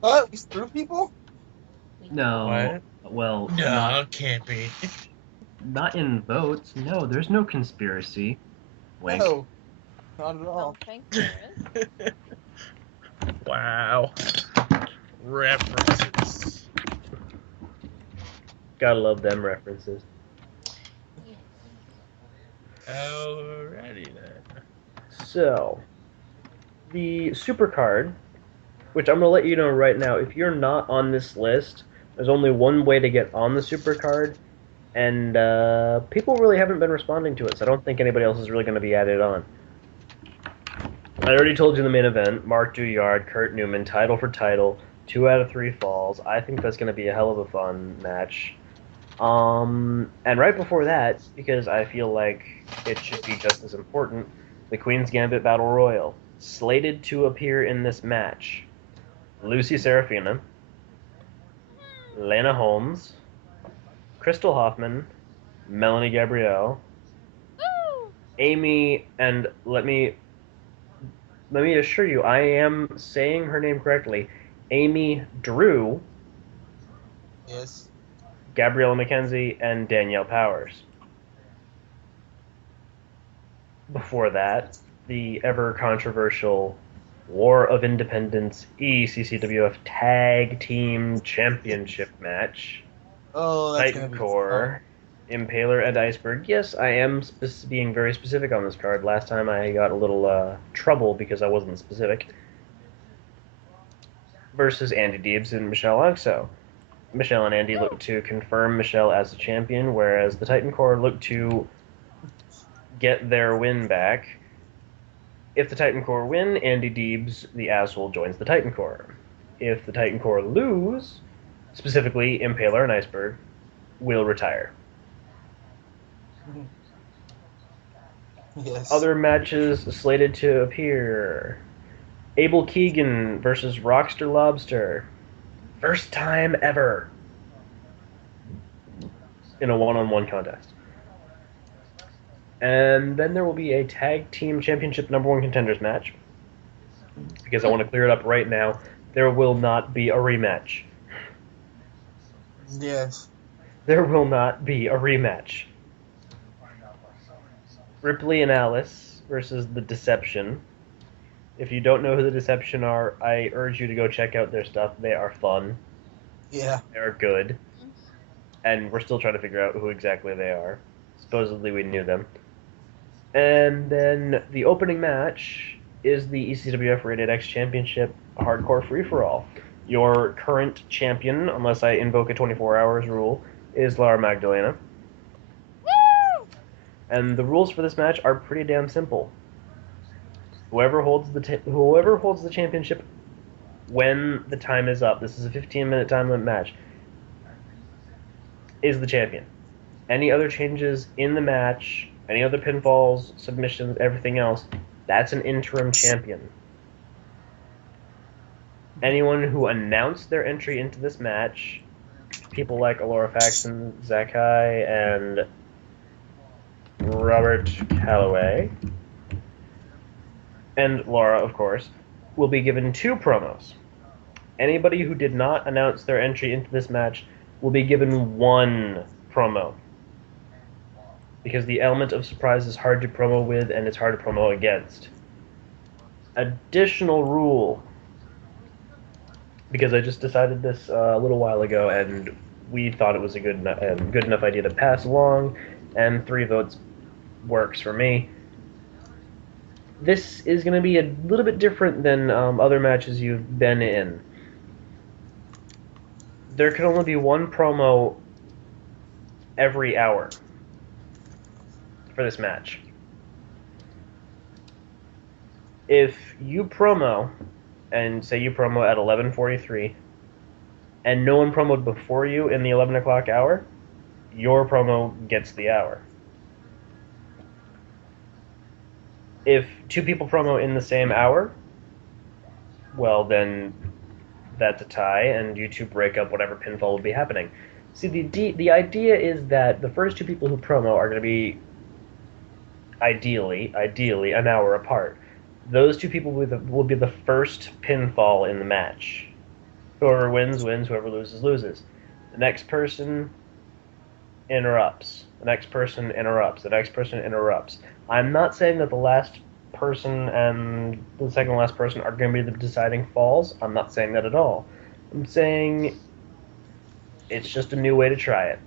What? We screw people? No. What? Well, No, it can't be. not in votes. No, there's no conspiracy. Wink. No. Not at I all. don't think there is. Wow. References. Gotta love them references. Alrighty then. So, the supercard, which I'm gonna let you know right now, if you're not on this list, there's only one way to get on the supercard, and people really haven't been responding to it, so I don't think anybody else is really going to be added on. I already told you the main event, Mark Duyard, Kurt Newman, title for title, 2 out of 3 falls. I think that's going to be a hell of a fun match. And right before that, because I feel like it should be just as important, the Queen's Gambit Battle Royal. Slated to appear in this match, Lucy Serafina, Lana Holmes, Crystal Hoffman, Melanie Gabrielle, Woo! Amy, and let me assure you, I am saying her name correctly, Amy Drew, Yes. Gabriella McKenzie, and Danielle Powers. Before that, the ever-controversial War of Independence ECCWF Tag Team Championship match. Oh, that's Titan gonna be Core, Impaler, and Iceberg. Yes, I am being very specific on this card. Last time I got a little trouble because I wasn't specific. Versus Andy Deebs and Michelle Oxo. Michelle and Andy look to confirm Michelle as the champion, whereas the Titan Core look to get their win back. If the Titan Core win, Andy Deebs, the asshole, joins the Titan Core. If the Titan Core lose, specifically Impaler and Iceberg, will retire. fun. Yes. Other matches slated to appear. Abel Keegan versus Rockster Lobster. First time ever in a one-on-one contest. And then there will be a Tag Team Championship #1 Contenders match. Because I want to clear it up right now, there will not be a rematch. Yes. There will not be a rematch. Ripley and Alice versus The Deception. If you don't know who The Deception are, I urge you to go check out their stuff. They are fun. Yeah. They're good. And we're still trying to figure out who exactly they are. Supposedly we knew them. And then the opening match is the ECWF Rated X Championship Hardcore Free-For-All. Your current champion, unless I invoke a 24 hours rule, is Laura Magdalena. Woo! And the rules for this match are pretty damn simple. Whoever holds the championship when the time is up, this is a 15-minute time limit match, is the champion. Any other changes in the match, any other pinfalls, submissions, everything else, that's an interim champion. Anyone who announced their entry into this match, people like Alora Faxon, Zakai, and Robert Calloway, and Laura, of course, will be given 2 promos. Anybody who did not announce their entry into this match will be given 1 promo. Because the element of surprise is hard to promo with, and it's hard to promo against. Additional rule, because I just decided this a little while ago, and we thought it was a good enough idea to pass along, and 3 votes works for me. This is going to be a little bit different than other matches you've been in. There can only be 1 promo every hour for this match. If you promo, and say you promo at 11:43, and no one promoed before you in the 11 o'clock hour, your promo gets the hour. If 2 people promo in the same hour, well then that's a tie, and you 2 break up whatever pinfall will be happening. See, the idea is that the first 2 people who promo are going to be ideally, an hour apart. Those two people will be the first pinfall in the match. Whoever wins, wins. Whoever loses, loses. The next person interrupts. The next person interrupts. The next person interrupts. I'm not saying that the last person and the second to last person are going to be the deciding falls. I'm not saying that at all. I'm saying it's just a new way to try it.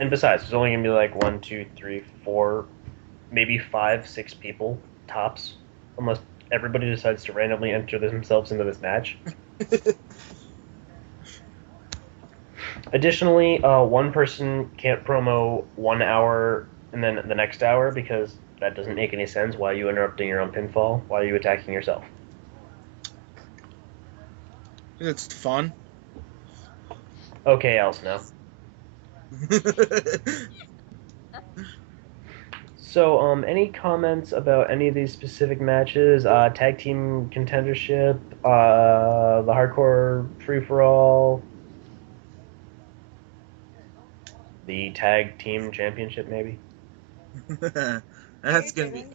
And besides, there's only going to be like 1, 2, 3, 4, maybe 5, 6 people, tops, unless everybody decides to randomly enter themselves into this match. Additionally, one person can't promo 1 hour and then the next hour, because that doesn't make any sense. Why are you interrupting your own pinfall? Why are you attacking yourself? It's fun. Okay, else now. So, any comments about any of these specific matches? Tag team contendership, the hardcore free-for-all, the tag team championship, maybe? That's gonna be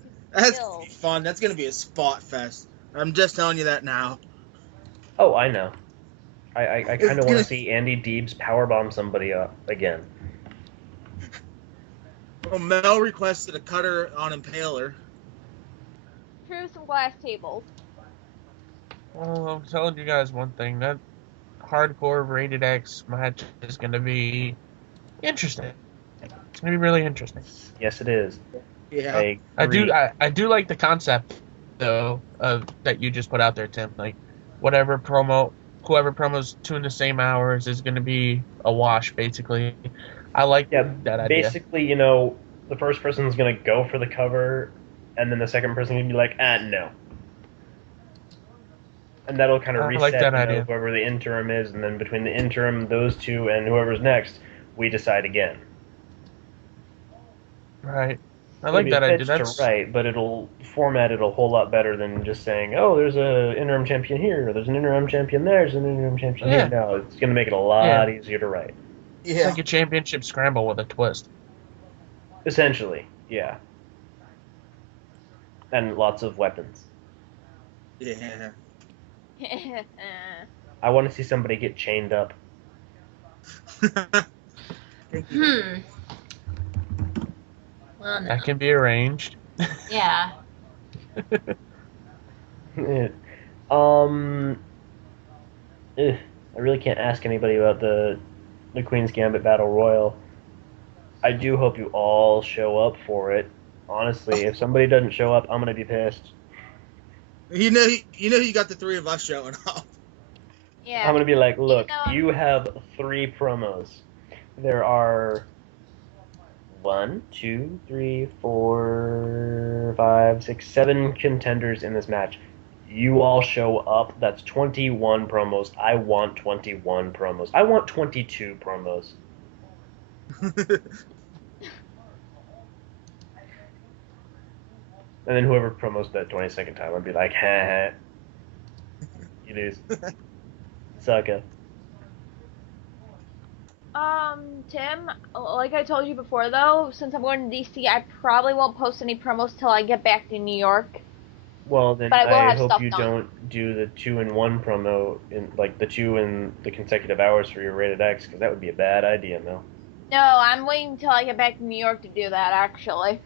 fun. That's gonna be a spot fest. I'm just telling you that now. Oh, I know. I kind of want to see Andy Deebs powerbomb somebody up again. Well, Mel requested a cutter on Impaler. Through some glass tables. Well, I'm telling you guys one thing. That hardcore rated X match is going to be interesting. It's going to be really interesting. Yes, it is. Yeah. I do like the concept, though, that you just put out there, Tim. Like, whoever promos 2 in the same hours is going to be a wash, basically. I like that idea. Basically, you know, the first person's going to go for the cover, and then the second person can be like, no. And that'll kind of reset whoever the interim is, and then between the interim, those two, and whoever's next, we decide again. Right. I like that idea. That's right, but it'll format it a whole lot better than just saying, oh, there's an interim champion here, or there's an interim champion there, there's an interim champion here. No, it's going to make it a lot easier to write. Yeah. It's like a championship scramble with a twist. Essentially, yeah. And lots of weapons. Yeah. I want to see somebody get chained up. Well, no. That can be arranged. Yeah. I really can't ask anybody about the Queen's Gambit Battle Royal. I do hope you all show up for it. Honestly, if somebody doesn't show up, I'm gonna be pissed. You know, you got the 3 of us showing up. Yeah. I'm gonna be like, look, you have 3 promos. There are 1, 2, 3, 4, 5, 6, 7 contenders in this match. You all show up. That's 21 promos. I want 21 promos. I want 22 promos. And then whoever promos that 22nd time, I'd be like, ha ha. You lose. Sucker. Tim, like I told you before though, since I'm going to DC, I probably won't post any promos till I get back to New York. Well, then But I hope you don't do the 2-in-1 promo, like the 2 in the consecutive hours for your Rated X, because that would be a bad idea, Mel. No, I'm waiting until I get back to New York to do that, actually.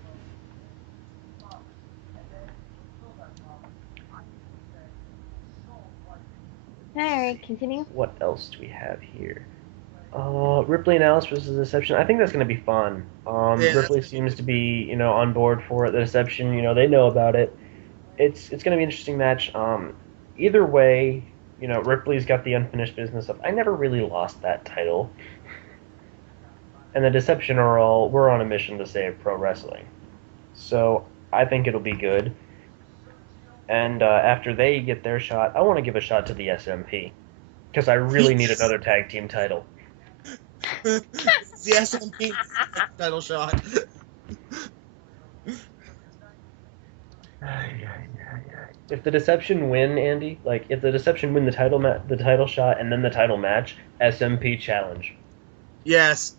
Alright, continue. What else do we have here? Ripley and Alice versus Deception. I think that's going to be fun. Ripley seems to be, on board for it. The Deception, they know about it. It's going to be an interesting match. Either way, Ripley's got the unfinished business of, I never really lost that title. And the Deception we're on a mission to save pro wrestling. So I think it'll be good. And after they get their shot, I want to give a shot to the SMP. Because I really need another tag team title. The SMP title shot. If the Deception win, Andy, if the Deception win the title shot and then the title match, SMP challenge. Yes.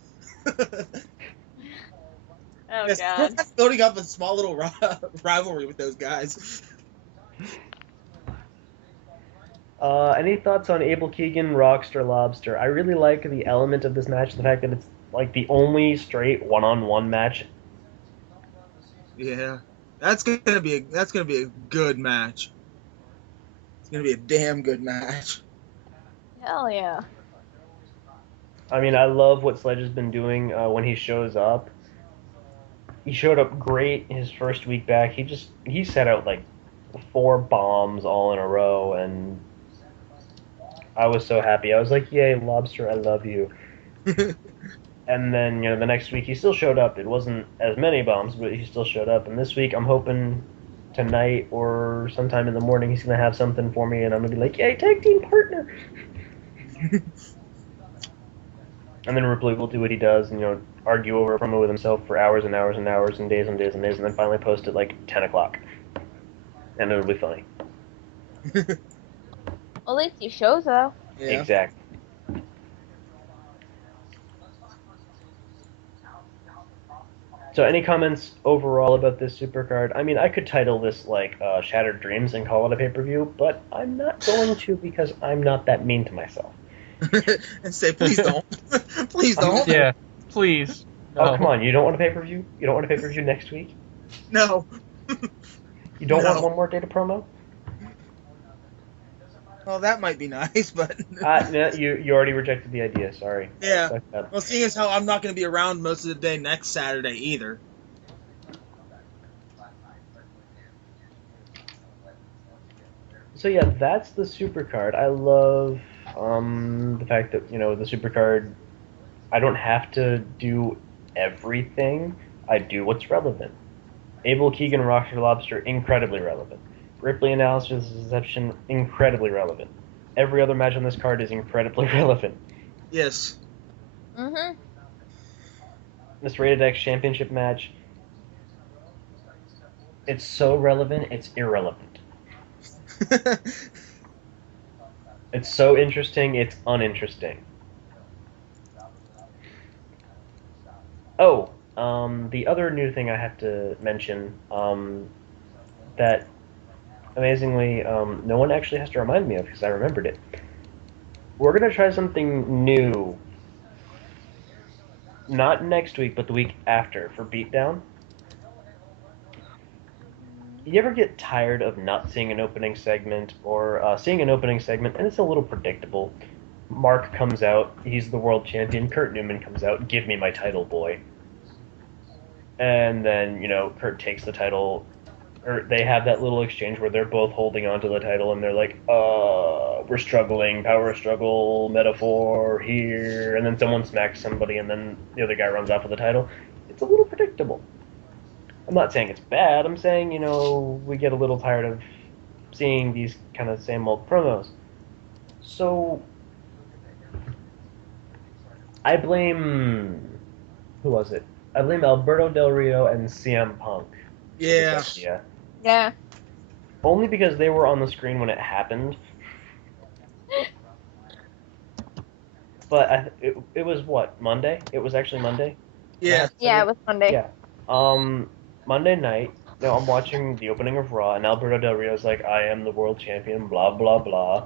Oh Yes, we're god. not building up a small little rivalry with those guys. Any thoughts on Abel Keegan, Rockstar Lobster? I really like the element of this match, the fact that it's like the only straight one-on-one match. Yeah, that's gonna be a good match. It's gonna be a damn good match. Hell yeah. I mean, I love what Sledge has been doing when he shows up. He showed up great his first week back. He set out like 4 bombs all in a row, and I was so happy. I was like, "Yay, Lobster, I love you." And then, the next week he still showed up. It wasn't as many bombs, but he still showed up. And this week I'm hoping tonight or sometime in the morning he's going to have something for me, and I'm going to be like, "Yay, tag team partner!" And then Ripley will do what he does and, argue over a promo with himself for hours and hours and hours and days and days and days, and then finally post at like 10 o'clock. And it'll be funny. Well, at least he shows though. Yeah. Exactly. So any comments overall about this supercard? I mean, I could title this like Shattered Dreams and call it a pay-per-view, but I'm not going to because I'm not that mean to myself. And say, please don't. Please don't. Yeah, please. Oh, No. come on. You don't want a pay-per-view? You don't want a pay-per-view next week? No. You don't No. want one more data promo? Well, that might be nice, but No, you already rejected the idea. Sorry. yeah. Fuck that. Well, seeing as how I'm not going to be around most of the day next Saturday either. So yeah, that's the supercard. I love the fact that, the supercard, I don't have to do everything. I do what's relevant. Abel Keegan, Rockstar Lobster, incredibly relevant. Ripley Analysis Deception, incredibly relevant. Every other match on this card is incredibly relevant. Yes. Mm-hmm. This Rated X Championship match, it's so relevant, it's irrelevant. It's so interesting, it's uninteresting. Oh, the other new thing I have to mention, that amazingly, no one actually has to remind me of because I remembered it. We're going to try something new. Not next week, but the week after for Beatdown. You ever get tired of not seeing an opening segment or seeing an opening segment and it's a little predictable? Mark comes out, he's the world champion. Kurt Newman comes out, give me my title, boy. And then, Kurt takes the title, or they have that little exchange where they're both holding onto the title and they're like, we're struggling, power struggle, metaphor here, and then someone smacks somebody and then the other guy runs off with the title. It's a little predictable. I'm not saying it's bad, I'm saying, we get a little tired of seeing these kind of same old promos. So, I blame, who was it? I blame Alberto Del Rio and CM Punk. Yeah. Yeah. Only because they were on the screen when it happened. But it was what, Monday? It was actually Monday? Yeah. Yeah, it was Monday. Yeah. Monday night, I'm watching the opening of Raw, and Alberto Del Rio's like, I am the world champion, blah, blah, blah.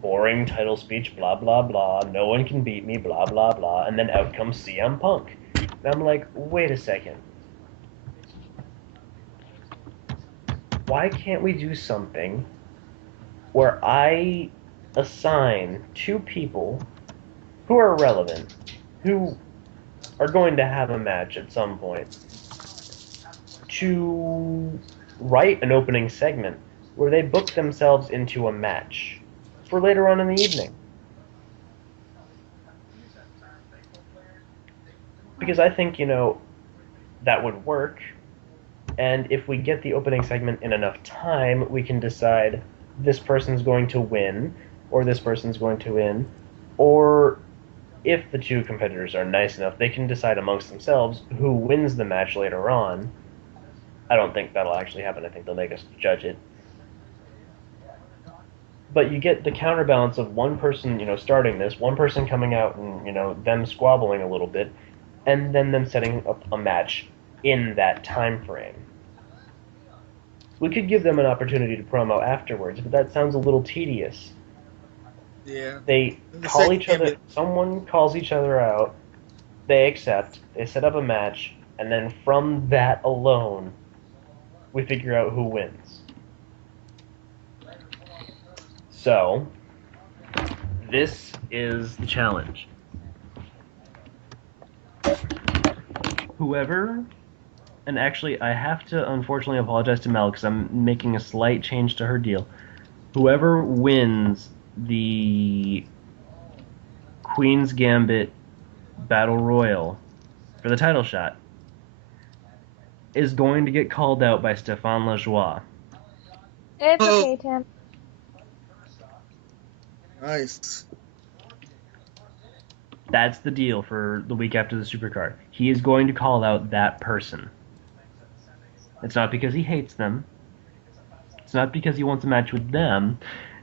Boring title speech, blah, blah, blah. No one can beat me, blah, blah, blah. And then out comes CM Punk. And I'm like, wait a second. Why can't we do something where I assign 2 people who are relevant, who are going to have a match at some point, to write an opening segment where they book themselves into a match for later on in the evening? Because I think, that would work. And if we get the opening segment in enough time, we can decide this person's going to win, or this person's going to win, or if the 2 competitors are nice enough, they can decide amongst themselves who wins the match later on. I don't think that'll actually happen. I think they'll make us judge it. But you get the counterbalance of one person, starting this, one person coming out and, them squabbling a little bit, and then them setting up a match in that time frame. We could give them an opportunity to promo afterwards, but that sounds a little tedious. Yeah. They call each other, someone calls each other out, they accept, they set up a match, and then from that alone, we figure out who wins. So, this is the challenge. Whoever, and actually I have to unfortunately apologize to Mel because I'm making a slight change to her deal. Whoever wins the Queen's Gambit Battle Royal for the title shot is going to get called out by Stéphane Lajoie. It's okay, Tim. Nice. That's the deal for the week after the Supercard. He is going to call out that person. It's not because he hates them. It's not because he wants a match with them.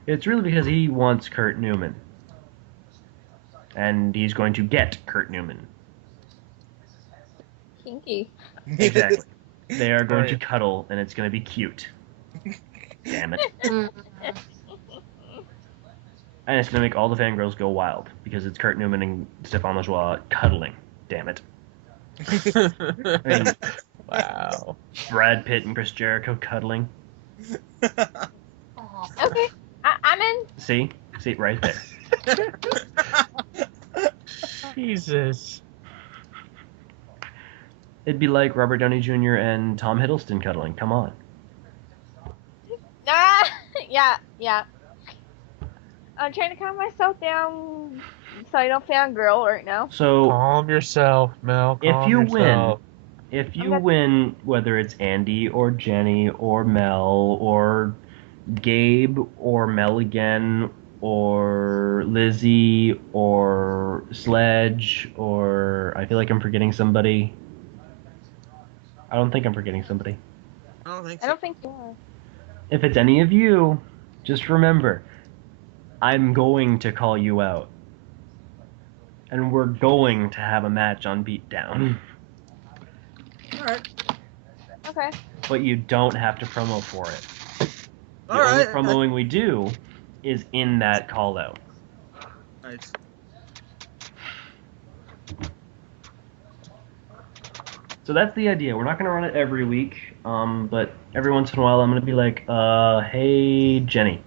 It's really because he wants Kurt Newman. And he's going to get Kurt Newman. Kinky. Exactly. They are going to cuddle, and it's going to be cute. Damn it. And it's going to make all the fangirls go wild, because it's Kurt Newman and Stéphane Lajoie cuddling. Damn it. I mean, Wow. Brad Pitt and Chris Jericho cuddling. Okay, I'm in. See? See, right there. Jesus. It'd be like Robert Downey Jr. and Tom Hiddleston cuddling. Come on. Yeah. I'm trying to calm myself down so I don't fangirl right now. So, Calm yourself, Mel. if you win, whether it's Andy or Jenny or Mel or Gabe or Mel again or Lizzie or Sledge or I feel like I'm forgetting somebody. I don't think I'm forgetting somebody. I don't think I so. don't think you are. If it's any of you, just remember, I'm going to call you out. And we're going to have a match on Beatdown. Alright. Okay. But you don't have to promo for it. The only Alright. promoing we do is in that call out. Nice. So that's the idea. We're not going to run it every week, but every once in a while I'm going to be like, hey, Jenny,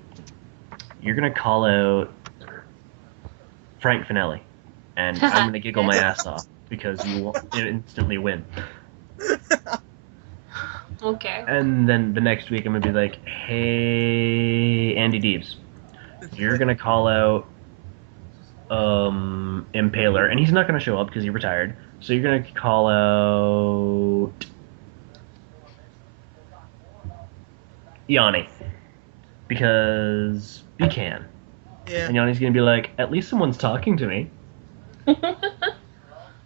you're going to call out Frank Finelli, and I'm going to giggle my ass off because you instantly win. Okay. And then the next week I'm going to be like, hey, Andy Deeves, you're going to call out Impaler, and he's not going to show up because he retired. So you're going to call out Yanni because you can. Yeah. And Yanni's going to be like, at least someone's talking to me. And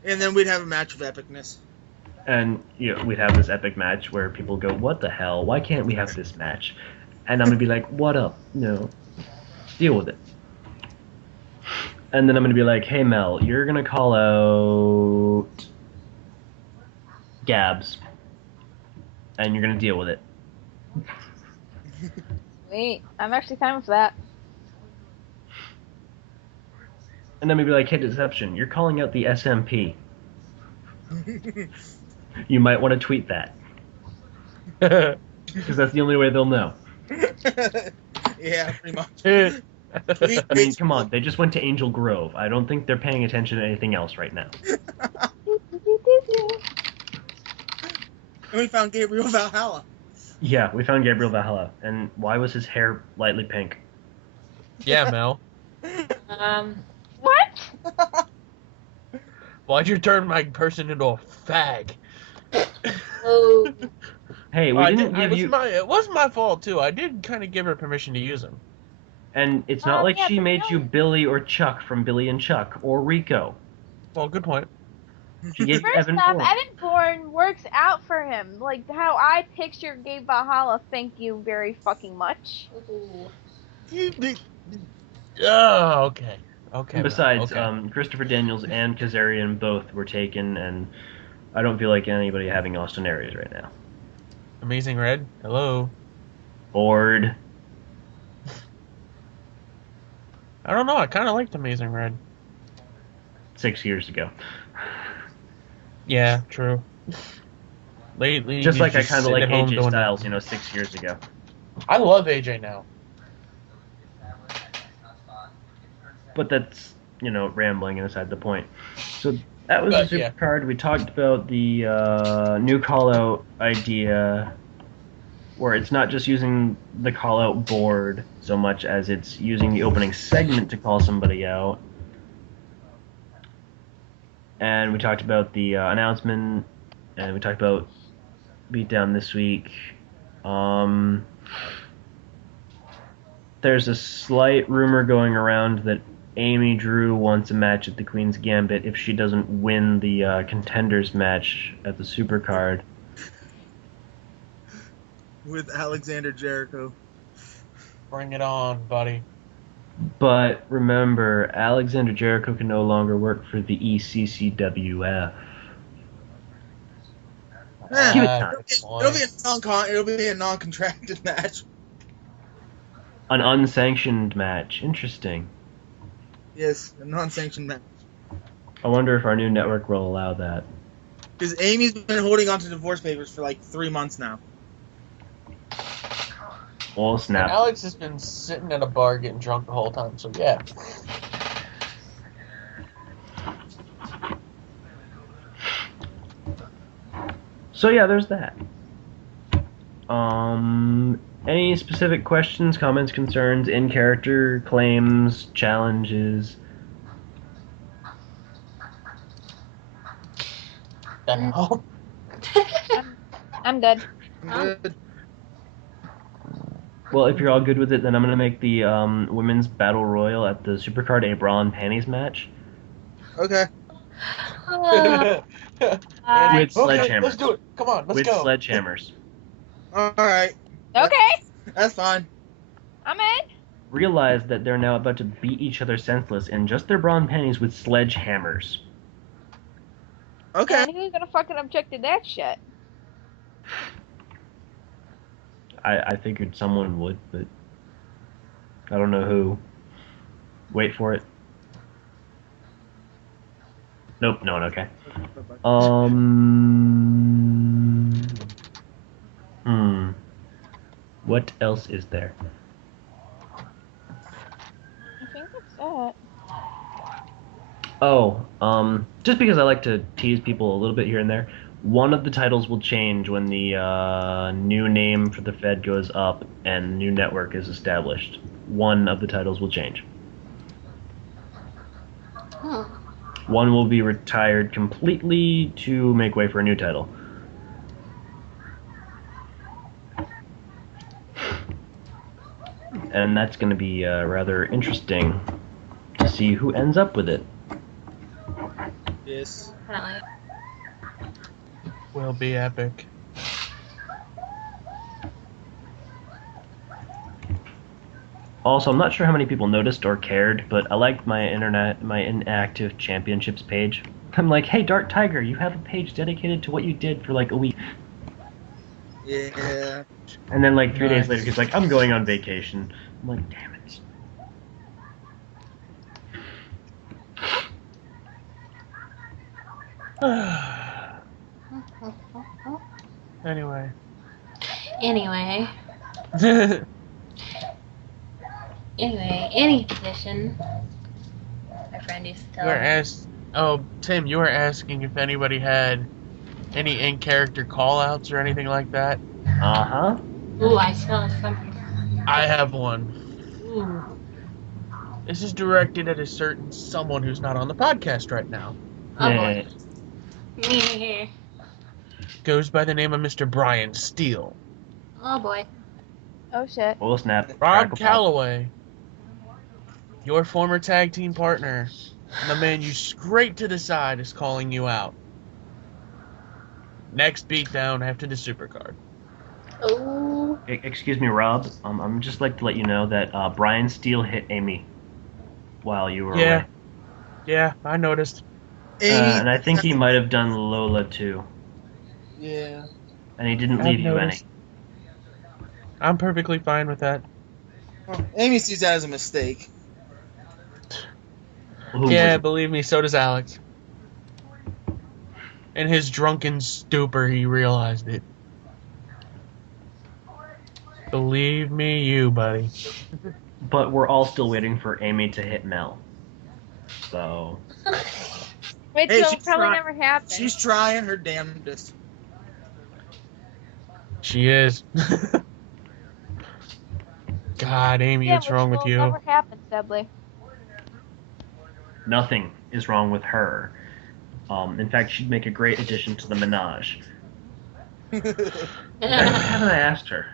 then we'd have a match of epicness. And we'd have this epic match where people go, what the hell? Why can't we have this match? And I'm going to be like, what up? No. Deal with it. And then I'm going to be like, hey, Mel, you're going to call out Gabs. And you're going to deal with it. Wait, I'm actually fine with that. And then we'd be like, hey, Deception, you're calling out the SMP. You might want to tweet that. Because that's the only way they'll know. Yeah, pretty much. I mean, come on, they just went to Angel Grove. I don't think they're paying attention to anything else right now. And we found Gabriel Valhalla. Yeah, we found Gabriel Valhalla. And why was his hair lightly pink? Yeah, Mel. What? Why'd you turn my person into a fag? Oh. Hey, we didn't give you... It was my fault, too. I did kind of give her permission to use him. And it's not like yeah, she but made no. you Billy or Chuck from Billy and Chuck, or Rico. Well, good point. She gave you First Evan off, Bourne. Evan Bourne works out for him. Like how I picture Gabe Valhalla, thank you very fucking much. Ooh. Oh, okay. Okay. And besides, okay. Christopher Daniels and Kazarian both were taken, and I don't feel like anybody having Austin Aries right now. Amazing Red. Hello. Bored. I don't know. I kind of liked Amazing Red. 6 years ago. Yeah, true. Lately, Just he's like I kind of sitting like at home AJ doing Styles, 6 years ago. I love AJ now. But that's, rambling and aside the point. So that was But, the yeah. Supercard. We talked about the new call-out idea, where it's not just using the call-out board so much as it's using the opening segment to call somebody out. And we talked about the announcement, and we talked about Beatdown this week. There's a slight rumor going around that Amy Drew wants a match at the Queen's Gambit if she doesn't win the contenders match at the Supercard. With Alexander Jericho. Bring it on, buddy. But remember, Alexander Jericho can no longer work for the ECCWF. Give it time. It'll be a non-contracted match. An unsanctioned match. Interesting. Yes, a non-sanctioned match. I wonder if our new network will allow that. Because Amy's been holding on to divorce papers for like 3 months now. Oh, And snap. Alex has been sitting at a bar getting drunk the whole time, so yeah. So yeah, there's that. Any specific questions, comments, concerns, in-character claims, challenges? The hell? I'm good. Good. Well, if you're all good with it, then I'm gonna make the women's battle royal at the Supercard a bra and panties match Okay. Uh, with Okay, sledgehammers. let's do it. Come on, let's With go. sledgehammers. Alright. okay, That's fine. I'm in. Realize that they're now about to beat each other senseless in just their bra and panties with sledgehammers. Okay. And who's gonna fucking object to that shit? I figured someone would, but I don't know who. Wait for it. Nope, no one. Okay. What else is there? I think that's it. Oh, just because I like to tease people a little bit here and there, one of the titles will change when the new name for the Fed goes up and new network is established. One of the titles will change. Hmm. One will be retired completely to make way for a new title. And that's going to be rather interesting to see who ends up with it. Yes. Definitely. Will be epic. Also, I'm not sure how many people noticed or cared, but I liked my inactive championships page. I'm like, hey, Dark Tiger, you have a page dedicated to what you did for like a week. Yeah. And then like 3 days Nice. later, he's like, I'm going on vacation. I'm like, damn it. Anyway. Anyway, any position. My friend used to tell me. Tim, you were asking if anybody had any in-character call-outs or anything like that. Uh-huh. Ooh, I smell something. I have one. Ooh. This is directed at a certain someone who's not on the podcast right now. Oh Yeah. boy. Me here. Goes by the name of Mr. Brian Steele. Oh boy. Oh shit. Oh, snap. Rob Crackle pop. Calloway, your former tag team partner, and the man you scraped to the side is calling you out. Next beatdown after the Supercard. Oh. Excuse me, Rob. I'm just like to let you know that Brian Steele hit Amy while you were Yeah. away. Yeah, I noticed. Amy, And I think he might have done Lola too. yeah. And he didn't I've leave you any. noticed. I'm perfectly fine with that. Well, Amy sees that as a mistake. Who Yeah, was- believe me, so does Alex. In his drunken stupor, he realized it. Believe me, you, buddy. But we're all still waiting for Amy to hit Mel. So Which Hey, will she's probably trying- never happen. She's trying her damnedest. She is. God, Amy, yeah, what's wrong which with will you? never happen, Dudley. nothing is wrong with her. In fact, she'd make a great addition to the menage. Haven't I asked her?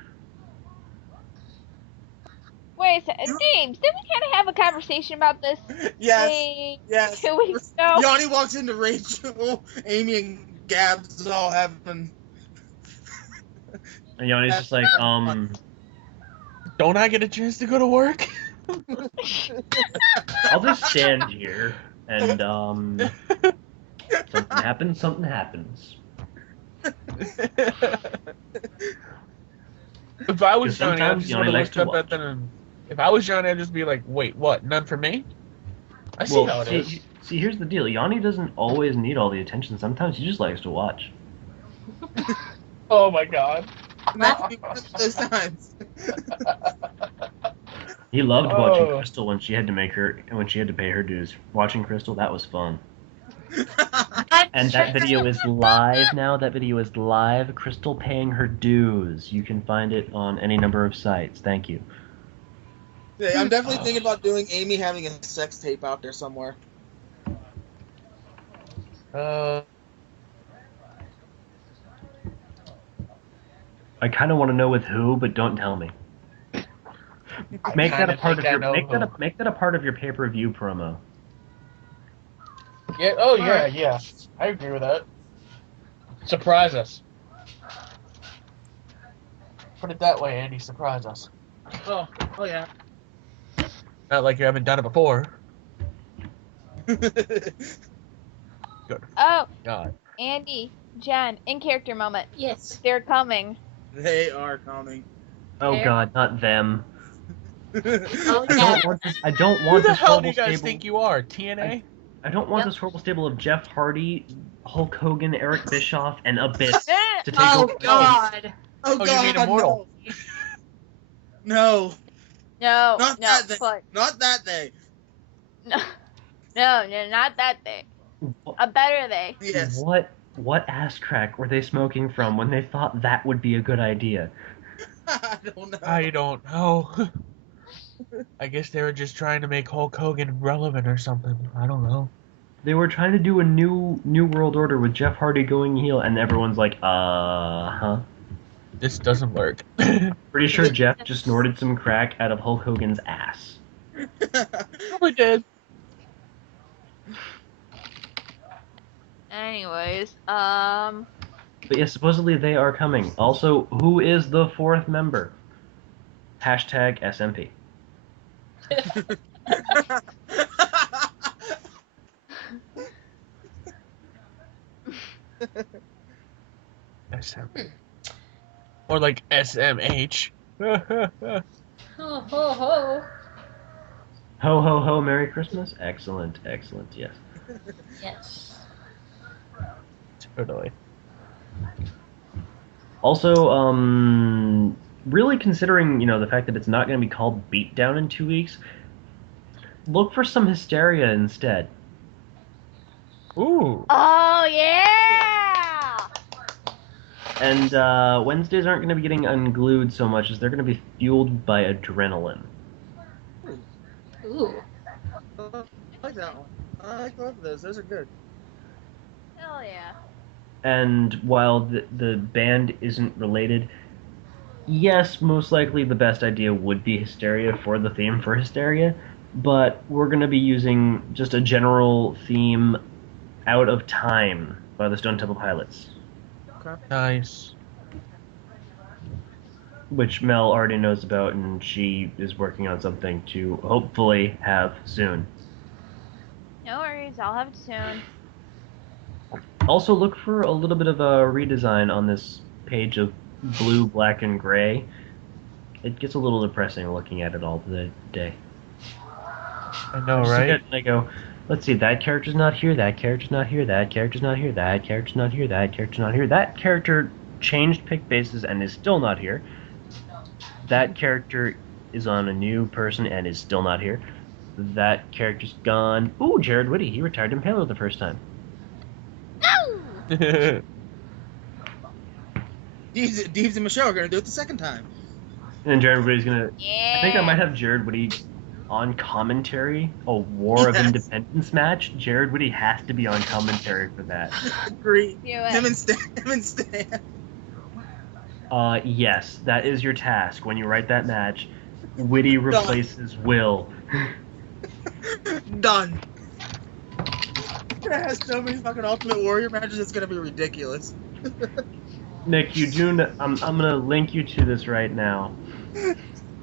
Wait a second. James, did we kind of have a conversation about this Yes. Yes. 2 weeks ago? Yanni walks into Rachel, Amy, and Gabs all having. And Yanni's just like, Don't I get a chance to go to work? I'll just stand here and something happens. If I was Because Johnny, I'd sometimes just Johnny would have likes looked to up at watch. them. If I was Johnny, I'd just be like, wait, what? None for me? I see how it is. See, here's the deal. Yanni doesn't always need all the attention. Sometimes he just likes to watch. Oh my god. Not those times. He loved watching Oh. Crystal when she had to pay her dues. Watching Crystal, that was fun. And that video is live now. That video is live. Crystal paying her dues. You can find it on any number of sites. Thank you. Yeah, I'm definitely thinking about doing Amy having a sex tape out there somewhere. I kind of want to know with who, but don't tell me. Make that a part of your make that a part of your pay-per-view promo. Yeah. Oh yeah. I agree with that. Surprise us. Put it that way, Andy. Surprise us. Oh yeah. Not like you haven't done it before. Oh, God. Andy, Jen, in character moment. Yes. They're coming. They are coming. Oh There. God, not them. Oh I yeah. don't want this. I don't Who want the this hell horrible do you guys stable. think you are? TNA? I don't want Yep. this horrible stable of Jeff Hardy, Hulk Hogan, Eric Bischoff, and Abyss to take Oh over. God. Oh you God, mean Immortal? No. No, Not no, that thing. but Not that day. no, not that they. A better they. Yes. What ass crack were they smoking from when they thought that would be a good idea? I don't know. I don't know. I guess they were just trying to make Hulk Hogan relevant or something. I don't know. They were trying to do a new world order with Jeff Hardy going heel, and everyone's like, huh? This doesn't work. Pretty sure Jeff just snorted some crack out of Hulk Hogan's ass. We did. Anyways, But yeah, supposedly they are coming. Also, who is the fourth member? Hashtag SMP. SM. Or like SMH. Ho ho ho. Ho ho ho, Merry Christmas. Excellent, yes. Yes. Totally. Also, really considering, the fact that it's not going to be called Beatdown in 2 weeks, look for some hysteria instead. Ooh. oh yeah. And Wednesdays aren't going to be getting unglued so much as they're going to be fueled by adrenaline. Ooh. I like that one. I like both of those. Those are good. Hell yeah. And while the band isn't related, yes, most likely the best idea would be Hysteria for the theme for Hysteria, but we're going to be using just a general theme Out of Time by the Stone Temple Pilots, Nice. which Mel already knows about, and she is working on something to hopefully have soon. No worries, I'll have it soon. Also, look for a little bit of a redesign on this page of blue, black, and gray. It gets a little depressing looking at it all the day. I know, Just right? look at it and I go, let's see, that character's not here, that character's not here, that character's not here, that character's not here, that character's not here. That character changed pick bases and is still not here. That character is on a new person and is still not here. That character's gone. Ooh, Jared Whitty, he retired Impaler the first time. Deebs and Michelle are gonna do it the second time. And then Jared Whitty's gonna... Yeah. I think I might have Jared Whitty on commentary. A War of Yes. Independence match. Jared Whitty has to be on commentary for that. Agree. Do it. Him and Stan. Yes, that is your task. When you write that match, Whitty replaces Will. Done. It has so many fucking Ultimate Warrior matches, it's gonna be ridiculous. Nick, I'm gonna link you to this right now.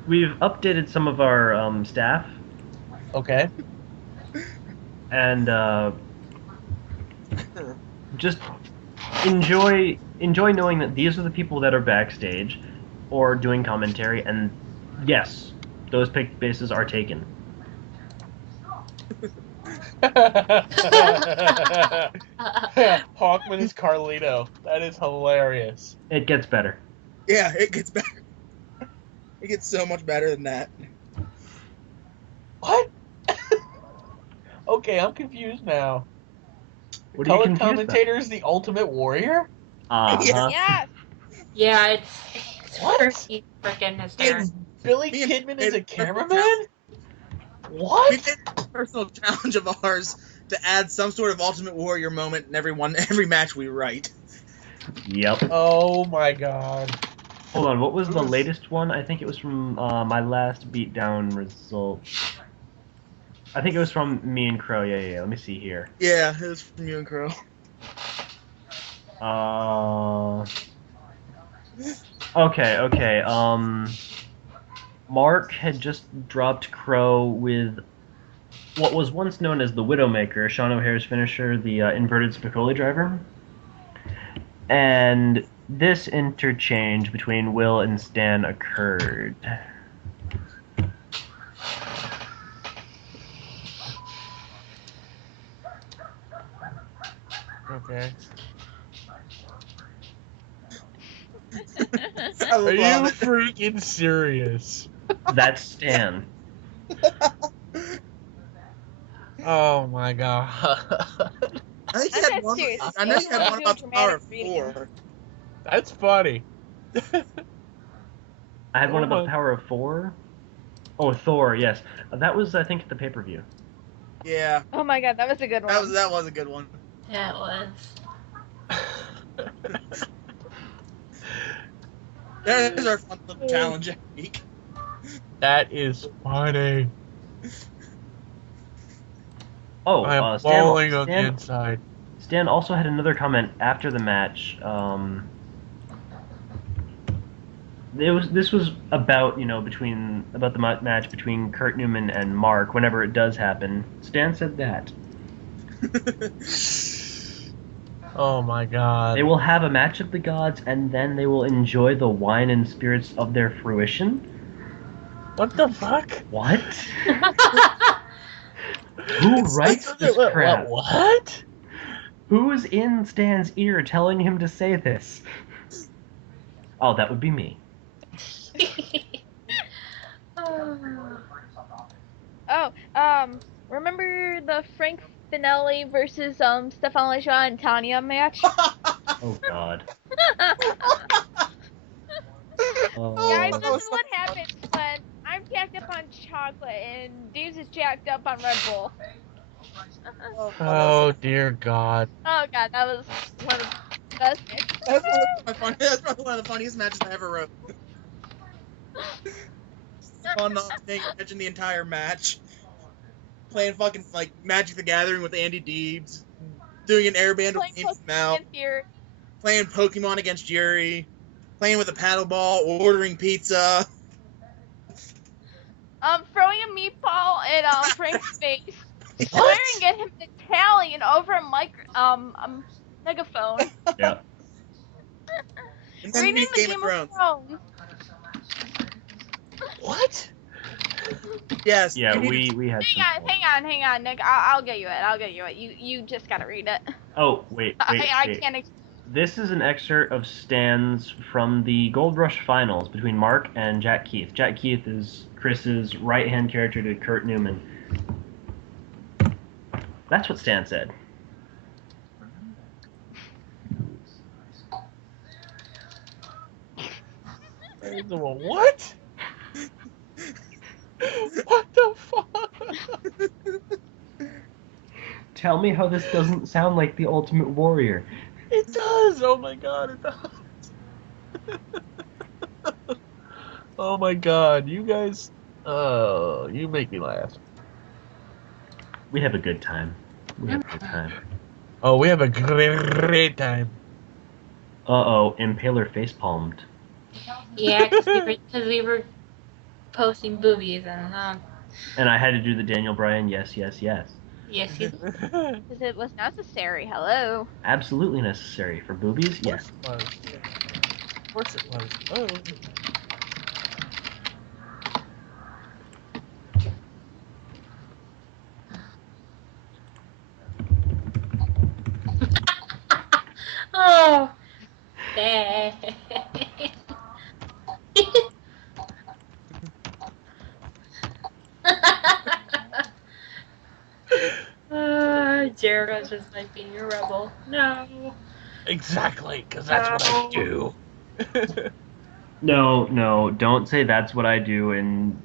We've updated some of our staff, Okay. and just enjoy knowing that these are the people that are backstage or doing commentary, and yes, those pick bases are taken. Hawkman is Carlito. That is hilarious. It gets better. Yeah, it gets better. It gets so much better than that. What? Okay, I'm confused now. What are you Color confused commentator is the Ultimate Warrior? about? Uh-huh. Yes. Yeah, it's What? pretty freaking hysterical. Billy Me and- Kidman is a and- cameraman? We What? did a personal challenge of ours to add some sort of Ultimate Warrior moment in every match we write. Yep. Oh my god. Hold on, what was the latest one? I think it was from my last beatdown result. I think it was from me and Crow. Yeah. Let me see here. Yeah, it was from you and Crow. Okay. Mark had just dropped Crow with what was once known as the Widowmaker, Sean O'Hare's finisher, the inverted Spicoli driver. And this interchange between Will and Stan occurred. Okay. I Are you love it. freaking serious? That's Stan. Oh my god. I think you I'm had not one. serious. I know you had It's one so about the power of dramatic reading. 4. That's funny. I had one Oh about my- Power of 4. Oh, Thor, yes. That was, I think, at the pay-per-view. Yeah, Oh my god, that was a good one. that was a good one. That was. There's our fun little challenge every week. That is funny. Oh, I am Stan, falling on the Stan, inside. Stan also had another comment after the match. This was about about the match between Kurt Newman and Mark. Whenever it does happen, Stan said that Oh my god. they will have a match of the gods, and then they will enjoy the wine and spirits of their fruition. What the fuck? What? Who writes this crap? What? Who's in Stan's ear telling him to say this? Oh, that would be me. Oh, remember the Frank Finelli versus Stefan Lejean and Tanya match? Oh God. Guys, Oh. this is what happens when I'm jacked up on chocolate and Deeves is jacked up on Red Bull. Oh dear god. Oh god, that was one of the best. That's probably one of the funniest matches I ever wrote. Fun not paying attention the entire match. Playing fucking like Magic the Gathering with Andy Deebs. Doing an airband with Playing James Pokemon Mount. Fury. Playing Pokemon against Yuri. Playing with a paddleball. Ordering pizza. Throwing a meatball at Frank's face. Swearing at him in Italian over a Megaphone. Yeah. And then Reading we the Game of Thrones. What? Yes. Yeah, you need we had some. Hang on, Nick. I'll get you it. You just gotta read it. Oh, wait. I can't. This is an excerpt of stands from the Gold Rush finals between Mark and Jack Keith. Jack Keith is Chris's right-hand character to Kurt Newman. That's what Stan said. What? What the fuck? Tell me how this doesn't sound like the Ultimate Warrior. It does! Oh my god, it does. Oh my god, you guys... Oh, you make me laugh. We have a good time. We have a good time. Oh, we have a great time. Uh-oh, Impaler facepalmed. Yeah, because we were posting boobies and And I had to do the Daniel Bryan yes, yes, yes. yes, you Because it was necessary. Hello. Absolutely necessary. For boobies, yes. Of course it was. Oh. Oh, dang. Jared was just like being a rebel. No. Exactly, because that's what I do. No, don't say that's what I do and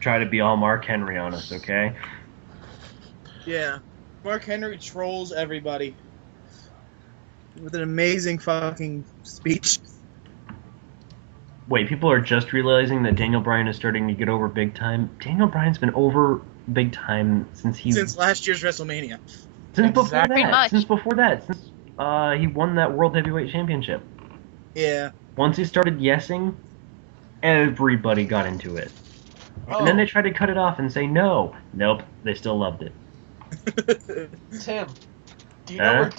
try to be all Mark Henry on us, okay? Yeah. Mark Henry trolls everybody with an amazing fucking speech. Wait, people are just realizing that Daniel Bryan is starting to get over big time. Daniel Bryan's been over big time since last year's WrestleMania. Since before Exactly. that. Since he won that World Heavyweight Championship. Yeah. Once he started yesing, everybody got into it. Oh, And then they tried to cut it off and say no. Nope, they still loved it. Tim, do you Huh?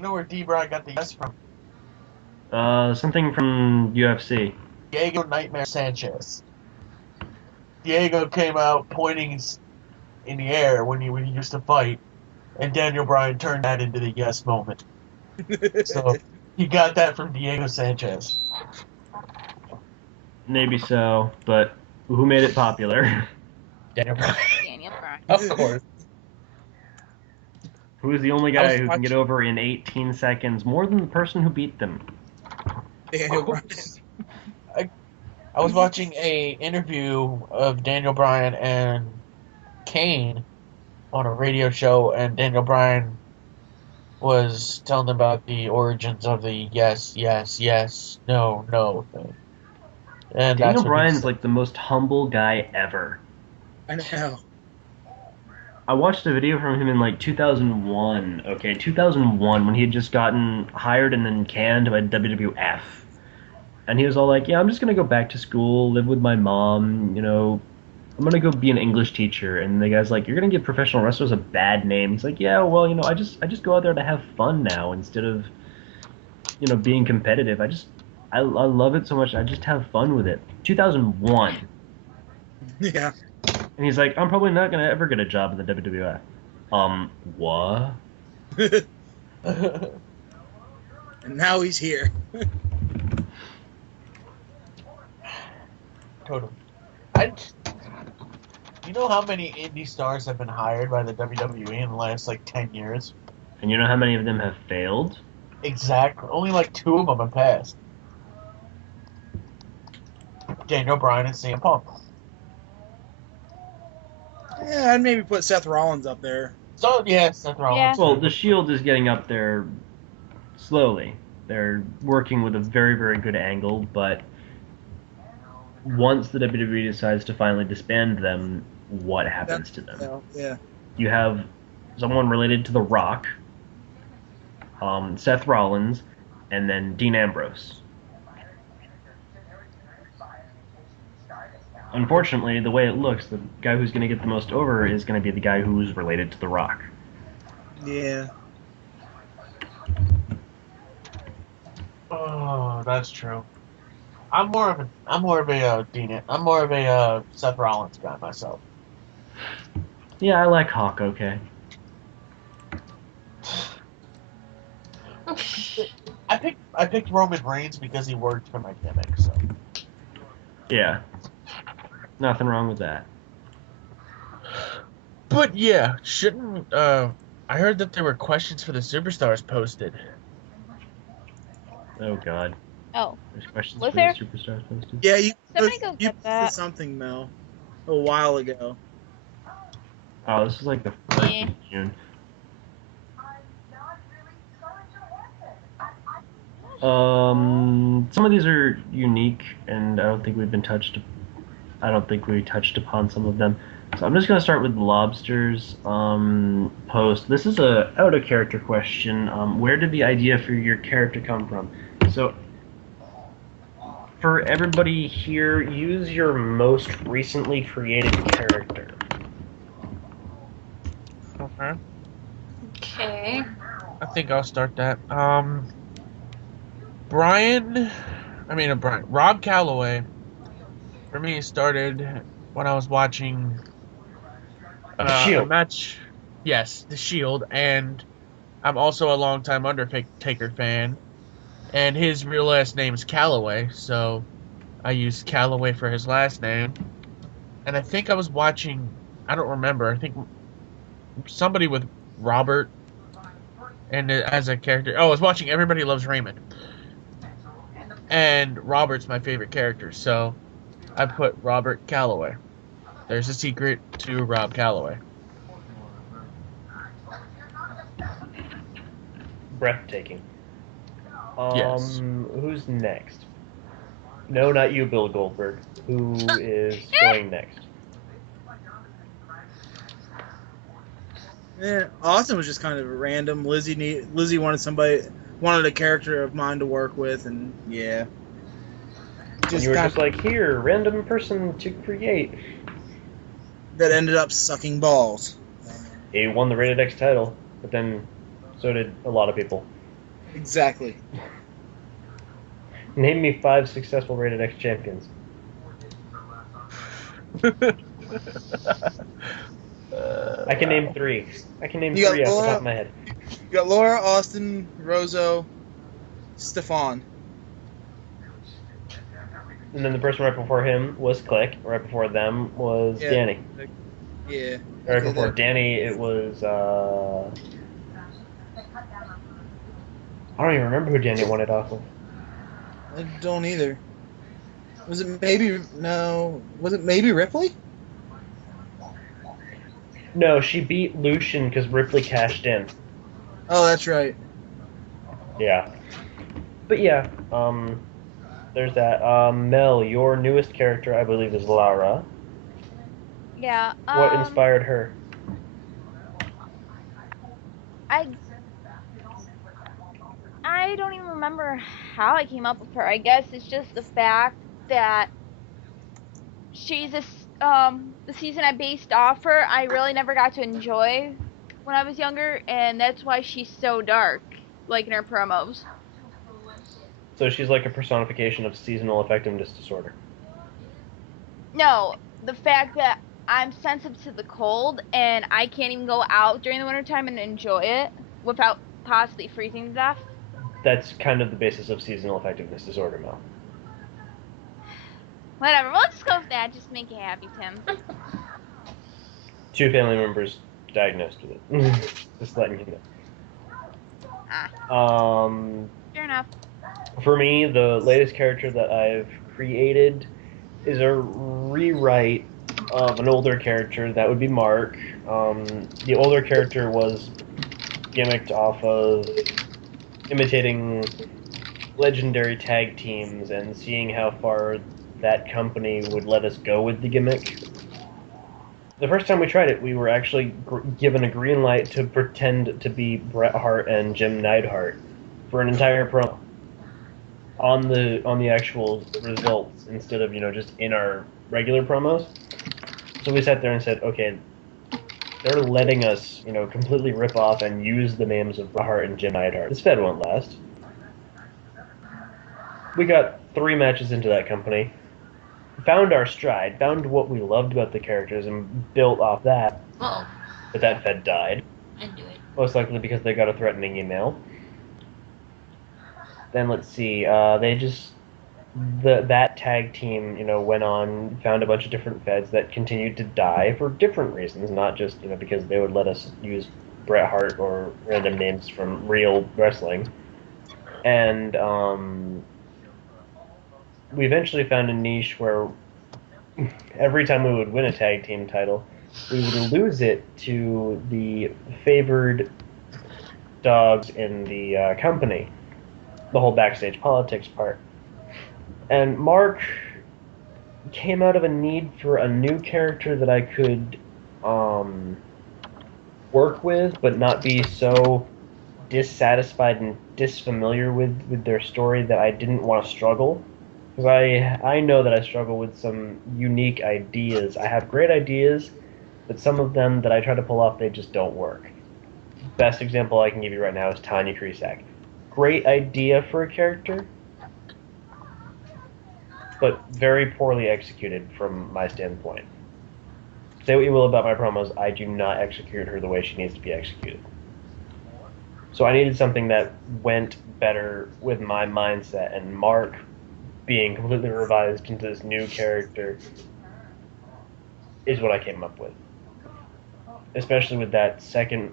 know where D-Bry got the yes from? Something from UFC. Diego Nightmare Sanchez. Diego came out pointing in the air when he used to fight, and Daniel Bryan turned that into the yes moment. So he got that from Diego Sanchez. Maybe so, but who made it popular? Daniel Bryan. Daniel Bryan. Of course. Who is the only I guy was who can get over in 18 seconds more than the person who beat them? Daniel Bryan. I was watching a interview of Daniel Bryan and Kane on a radio show, and Daniel Bryan was telling them about the origins of the yes, yes, yes, no, no thing. And Daniel that's what he Bryan's said. like the most humble guy ever. I know. I watched a video from him in like 2001. Okay, 2001 when he had just gotten hired and then canned by WWF. And he was all like, yeah, I'm just going to go back to school, live with my mom, you know, I'm going to go be an English teacher. And the guy's like, you're going to give professional wrestlers a bad name. He's like, yeah, well, you know, I just go out there to have fun now instead of, you know, being competitive. I love it so much. I just have fun with it. 2001. Yeah. And he's like, I'm probably not going to ever get a job in the WWF. What? And now he's here. Totally. You know how many indie stars have been hired by the WWE in the last, like, 10 years? And you know how many of them have failed? Exactly. Only, like, 2 of them have passed. Daniel Bryan and CM Punk. Yeah, I'd maybe put Seth Rollins up there. So, yeah, Seth Rollins. Yeah. Well, the Shield is getting up there slowly. They're working with a very, very good angle, but once the WWE decides to finally disband them, what happens to them? So, yeah. You have someone related to The Rock, Seth Rollins, and then Dean Ambrose. Unfortunately, the way it looks, the guy who's going to get the most over is going to be the guy who's related to The Rock. Yeah. Oh, that's true. I'm more of a Seth Rollins guy myself. Yeah, I like Hawk. Okay. I picked Roman Reigns because he worked for my gimmick. So Yeah. Nothing wrong with that. But yeah, shouldn't I heard that there were questions for the superstars posted. Oh God. Oh, There's questions Was for there? the superstars posted. Yeah, you Somebody go you get that. posted something, Mel, a while ago. Oh, this is like the 1st Yeah. of June. Some of these are unique, and I don't think we touched upon some of them. So I'm just gonna start with Lobster's post. This is a out of character question. Where did the idea for your character come from? So for everybody here, use your most recently created character. Okay. Okay. I think I'll start that. Rob Calloway, for me, started when I was watching Shield. a match. Yes, The Shield, and I'm also a longtime Undertaker fan, and his real last name is Calloway, so I used Calloway for his last name. And I think I was watching, I don't remember, I think somebody with Robert and as a character. Oh, I was watching Everybody Loves Raymond. And Robert's my favorite character, so I put Robert Calloway. There's a secret to Rob Calloway. Breathtaking. Yes. Who's next? No, not you, Bill Goldberg. Who is going next? Yeah, Austin was just kind of random. Lizzie wanted a character of mine to work with, and yeah. And you were just like, here, random person to create. That ended up sucking balls. He won the Rated X title, but then so did a lot of people. Exactly. Name me 5 successful Rated X champions. I can name 3. I can name You got 3 off the Laura- top of my head. You got Laura, Austin, Rozo, Stefan. And then the person right before him was Click. Right before them was Yeah. Danny. Yeah. Right okay, before that- Danny, it was I don't even remember who Danny won it off of. I don't either. Was it maybe Ripley? No, she beat Lucian because Ripley cashed in. Oh, that's right. Yeah. But yeah, there's that. Mel, your newest character, I believe, is Laura. Yeah. What inspired her? I don't even remember how I came up with her. I guess it's just the fact that she's the season I based off her. I really never got to enjoy when I was younger, and that's why she's so dark, like in her promos. So she's like a personification of seasonal effectiveness disorder. No, the fact that I'm sensitive to the cold, and I can't even go out during the wintertime and enjoy it without possibly freezing to death. That's kind of the basis of seasonal effectiveness disorder, Mel. Whatever, we'll just go with that. Just make you happy, Tim. 2 family members diagnosed with it. Just letting you know. Fair enough. For me, the latest character that I've created is a rewrite of an older character. That would be Mark. The older character was gimmicked off of imitating legendary tag teams and seeing how far that company would let us go with the gimmick. The first time we tried it, we were actually given a green light to pretend to be Bret Hart and Jim Neidhart for an entire promo on the actual results instead of, just in our regular promos. So we sat there and said, okay, they're letting us, completely rip off and use the names of Bret Hart and Jim Neidhart. This fed won't last. we got 3 matches into that company, found our stride, found what we loved about the characters, and built off that. Oh, But that Fed died, I do it. most likely because they got a threatening email. Then let's see, that tag team, went on, found a bunch of different Feds that continued to die for different reasons, not just, because they would let us use Bret Hart or random names from real wrestling. And we eventually found a niche where every time we would win a tag team title, we would lose it to the favored dogs in the company, the whole backstage politics part. And Mark came out of a need for a new character that I could work with, but not be so dissatisfied and disfamiliar with their story that I didn't want to struggle. Because I know that I struggle with some unique ideas. I have great ideas, but some of them that I try to pull off, they just don't work. Best example I can give you right now is Tanya Kresak. Great idea for a character, but very poorly executed from my standpoint. Say what you will about my promos, I do not execute her the way she needs to be executed. So I needed something that went better with my mindset, and Mark being completely revised into this new character is what I came up with. Especially with that second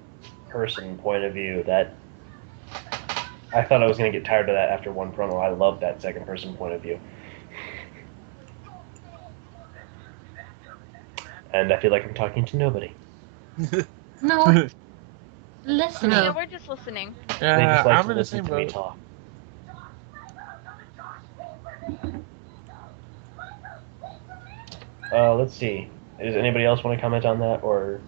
person point of view, that I thought I was going to get tired of that after one promo. I love that second person point of view. And I feel like I'm talking to nobody. No. Listening. Yeah, we're just listening. They just like I'm to in the listen same to me boat. talk. Let's see. Does anybody else want to comment on that, or?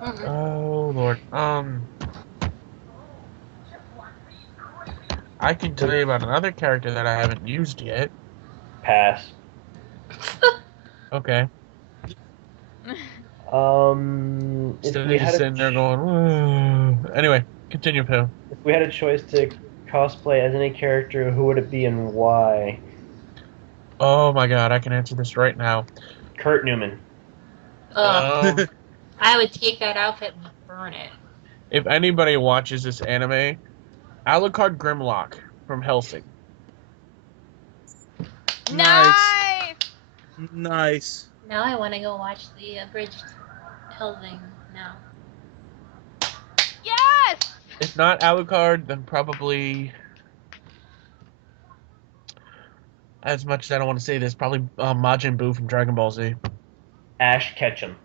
Oh Lord. I can tell you about another character that I haven't used yet. Pass. Okay. If So we they're had just a sitting there going, "Whoa." Anyway, continue, Phil. if we had a choice to cosplay as any character, who would it be and why? Oh my God, I can answer this right now. Kurt Newman. Ugh. I would take that outfit and burn it. If anybody watches this anime, Alucard Grimlock from Helsing. Nice! Nice. Now I want to go watch the abridged Helsing now. Yes! If not Alucard, then probably, as much as I don't want to say this, probably Majin Buu from Dragon Ball Z. Ash Ketchum.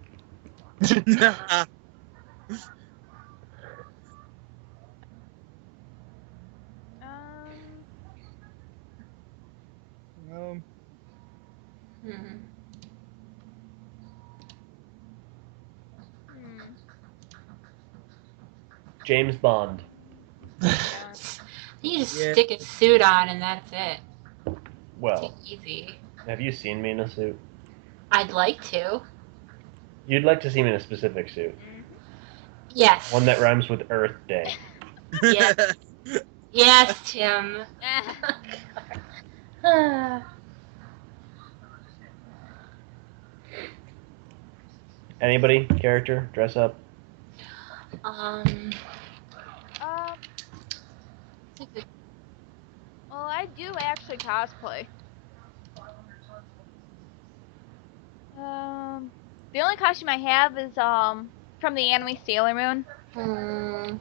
Hmm. James Bond. You just Yeah. stick a suit on and that's it. Well, Take it easy. have you seen me in a suit? I'd like to. You'd like to see me in a specific suit. Yes. One that rhymes with Earth Day. Yes. Yes, Tim. Anybody? Character? Dress up? Um, well, I do actually cosplay. The only costume I have is from the anime Sailor Moon. Hmm.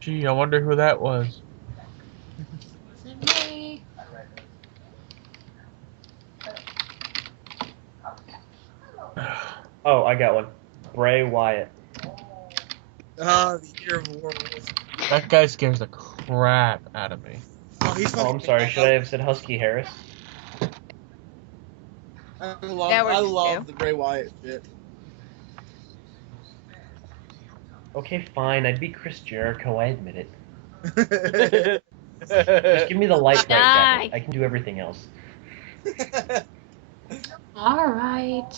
Gee, I wonder who that was. Me. Oh, I got one. Bray Wyatt. Ah, the Year of Worlds. That guy scares the crap out of me. Oh, he's Oh, I'm sorry. Should I have said Husky Harris? I That love works the Bray Wyatt shit. Okay, fine. I'd be Chris Jericho. I admit it. Just give me the light bright Nice. jacket. I can do everything else. All right.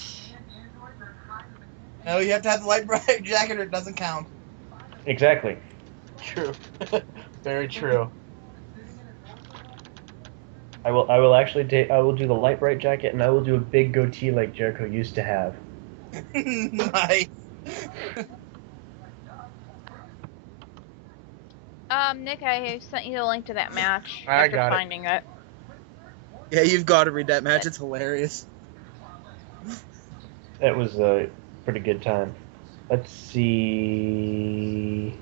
No, you have to have the light bright jacket or it doesn't count. Exactly. True. Very true. I will actually I will do the light bright jacket, and I will do a big goatee like Jericho used to have. Nice. Nick, I sent you the link to that match I after got it. finding it. Yeah, you've got to read that match. It's hilarious. It was a pretty good time. Let's see.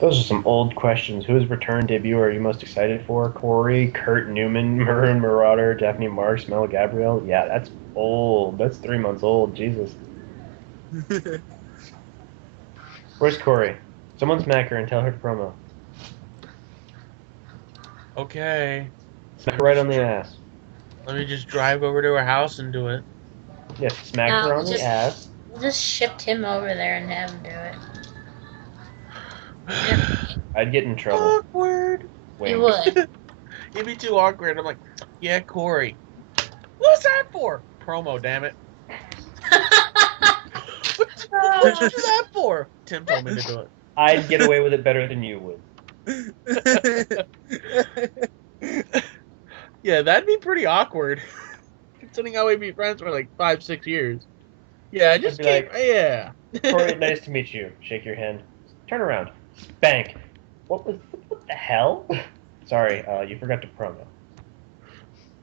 Those are some old questions. Whose return debut are you most excited for? Corey, Kurt Newman, Maroon Marauder, Daphne Marks, Mel Gabriel? Yeah, that's old. That's 3 months old. Jesus. Where's Corey? Someone smack her and tell her to promo. Okay. Smack her right on the ass. Let me just drive over to her house and do it. Yes, smack No, her on the just- ass. We'll just ship Tim over there and have him do it. I'd get in trouble. Awkward. You Wink. would. It'd be too awkward. I'm like, yeah, Corey. What's that for? Promo, damn it. What'd you do that for? Tim told me to do it. I'd get away with it better than you would. Yeah, that'd be pretty awkward. Considering how we'd be friends for like 5-6 years. Yeah, just be keep, like, yeah. Corey, nice to meet you. Shake your hand. Turn around. Spank. What the hell? Sorry, you forgot to promo.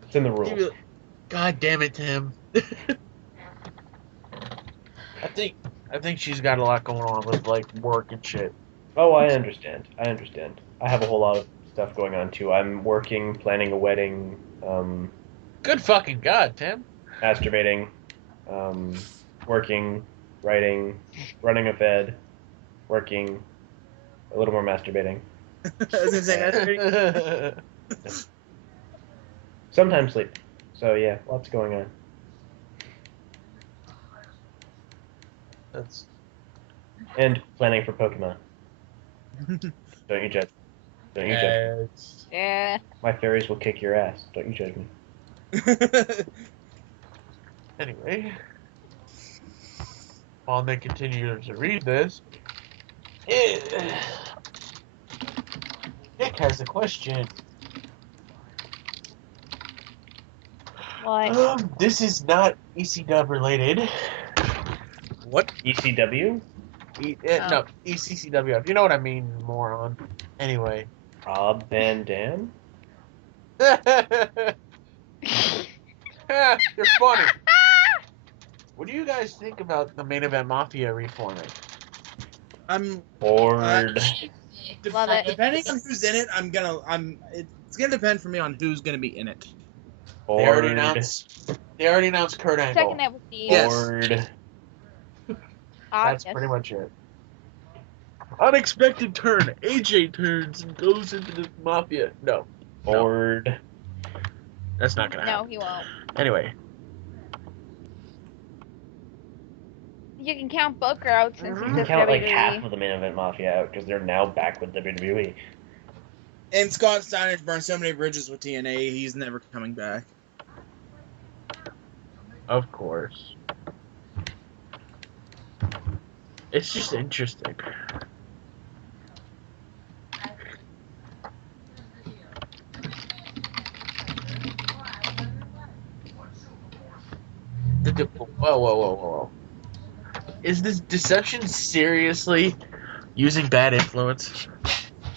It's in the You'd be rules. like, God damn it, Tim. I think she's got a lot going on with like work and shit. Oh, I understand. I have a whole lot of stuff going on too. I'm working, planning a wedding, Good fucking God, Tim. masturbating, working, writing, running a Fed, working, a little more masturbating. I was gonna say that's pretty. Sometimes sleep. So yeah, lots going on. That's And planning for Pokemon. Don't you judge. Don't you judge. it's, Yeah. My fairies will kick your ass. Don't you judge me. anyway. While they continue to read this, Nick has a question. Like, This is not ECW related. What? ECW? No, ECCWF. You know what I mean, moron. Anyway. Rob Van Dam? You're funny. What do you guys think about the main event Mafia reforming? I'm Bored. Love it. depending on who's in it. It's gonna depend for me on who's gonna be in it. They already Bored. announced Kurt Angle. checking that with the Yes. Bored. That's August. pretty much it. Unexpected turn. AJ turns and goes into the Mafia. No, Bored. that's not gonna No, happen. he won't. Anyway. You can count Booker out since You he's can a count like WWE. half of the main event Mafia out because they're now back with WWE. And Scott Steiner burned so many bridges with TNA. He's never coming back. Of course. It's just interesting. Whoa. Is this Deception seriously using bad influence?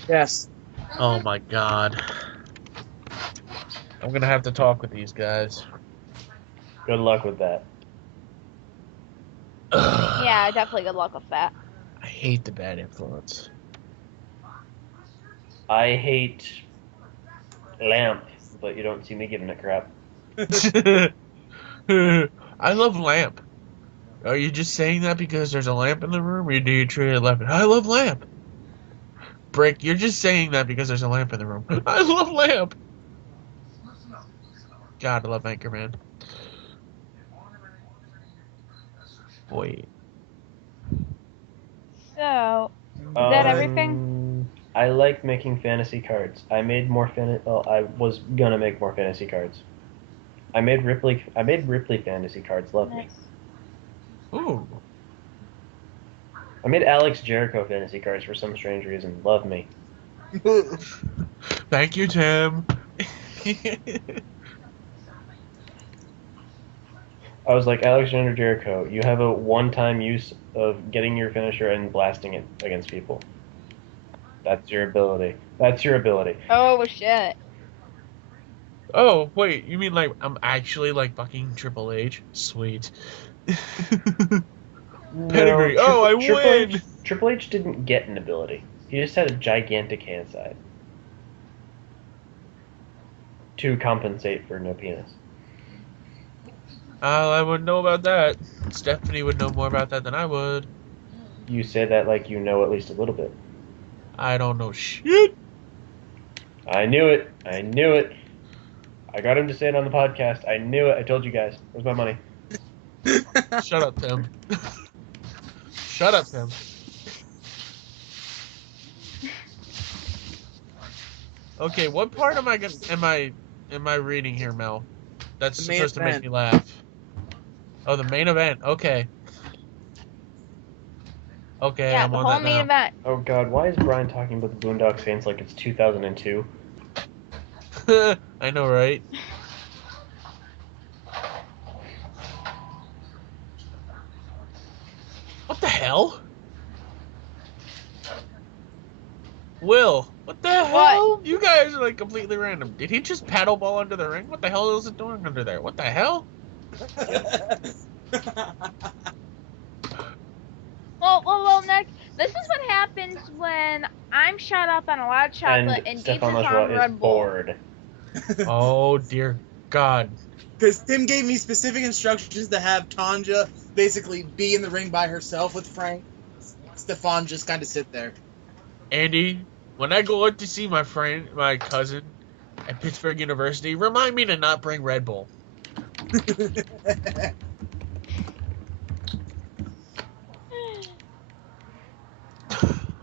Yes. Oh my god. I'm gonna have to talk with these guys. Good luck with that. Yeah, definitely good luck with that. I hate the bad influence. I hate Lamp, but you don't see me giving it crap. I love Lamp. Are you just saying that because there's a lamp in the room, or do you truly love it? I love Lamp. Brick, you're just saying that because there's a lamp in the room. I love Lamp. God, I love Anchorman. Boy. So, is that everything? I like making fantasy cards. I made more I was gonna make more fantasy cards. I made Ripley fantasy cards. Love me. Ooh. I made Alex Jericho fantasy cards for some strange reason. Love me. Thank you, Tim. I was like, Alexander Jericho, you have a one-time use of getting your finisher and blasting it against people. That's your ability. That's your ability. Oh shit. Oh, wait, you mean like I'm actually like fucking Triple H? Sweet. Pedigree. Oh, I win! Triple H didn't get an ability. He just had a gigantic hand side. To compensate for no penis. I wouldn't know about that. Stephanie would know more about that than I would. You say that like you know at least a little bit. I don't know shit. I knew it. I knew it. I got him to say it on the podcast. I knew it. I told you guys. Where's my money? Shut up, Tim. Shut up, Tim. Okay, what part am I reading here, Mel? That's The main supposed to make event. me laugh. Oh, the main event. Okay. Okay, Yeah, I'm the on whole that main now. event. Oh god, why is Brian talking about the Boondock Saints like it's 2002? I know, right? What the hell? Will, what the hell? You guys are like completely random. Did he just paddleball under the ring? What the hell is it doing under there? What the hell? Well, Nick, this is what happens when I'm shot up on a lot of chocolate and Deep is Stefan on Lajoie Red is Bull. bored. Oh dear God. Because Tim gave me specific instructions to have Tanja basically be in the ring by herself with Frank. Stefan just kind of sit there. Andy, when I go out to see my cousin at Pittsburgh University, remind me to not bring Red Bull.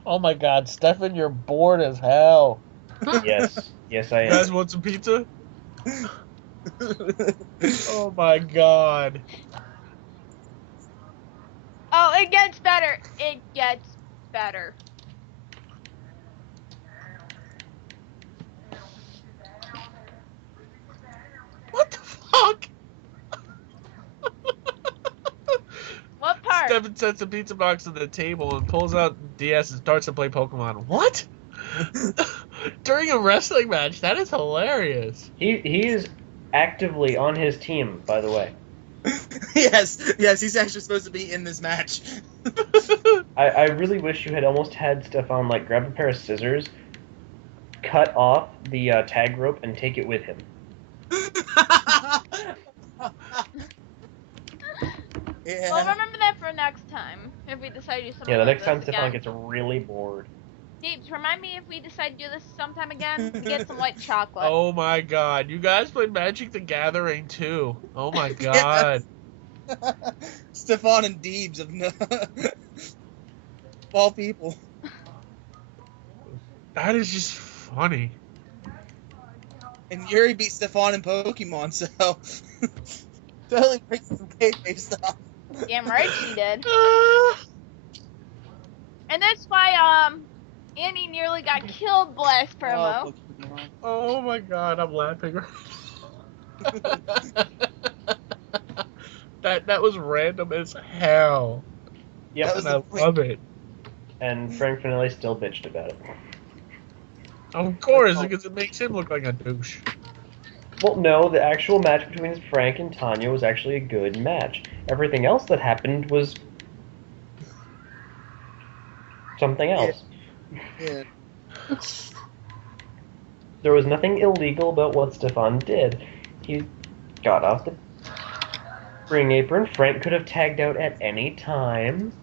Oh my God, Stefan, you're bored as hell. Yes. Yes, I You guys am. want some pizza? Oh my God. Oh, it gets better. It gets better. What the fuck? What part? Stefan sets the pizza box on the table and pulls out DS and starts to play Pokemon. What? During a wrestling match? That is hilarious. He is actively on his team, by the way. yes, he's actually supposed to be in this match. I really wish you had almost had Stefan like grab a pair of scissors, cut off the tag rope, and take it with him. Yeah. Well, remember that for next time, if we decide to do something Yeah, the like next time this Stefan again. gets really bored. Deeps, remind me if we decide to do this sometime again, to get some white chocolate. Oh my God. You guys played Magic the Gathering too. Oh my God. Stefan and Deebs of no all people. That is just funny. And Yuri beat Stefan in Pokemon, so totally brings some kayfabe stuff. Damn right she did. And that's why, Andy nearly got killed last promo. Pokemon. Oh my God, I'm laughing. That was random as hell. Yep, That was And I the point. love it. and Frank Finelli still bitched about it. Of course, because it makes him look like a douche. Well, no, the actual match between Frank and Tanya was actually a good match. Everything else that happened was something else. Yeah. There was nothing illegal about what Stefan did. He got off the ring apron. Frank could have tagged out at any time.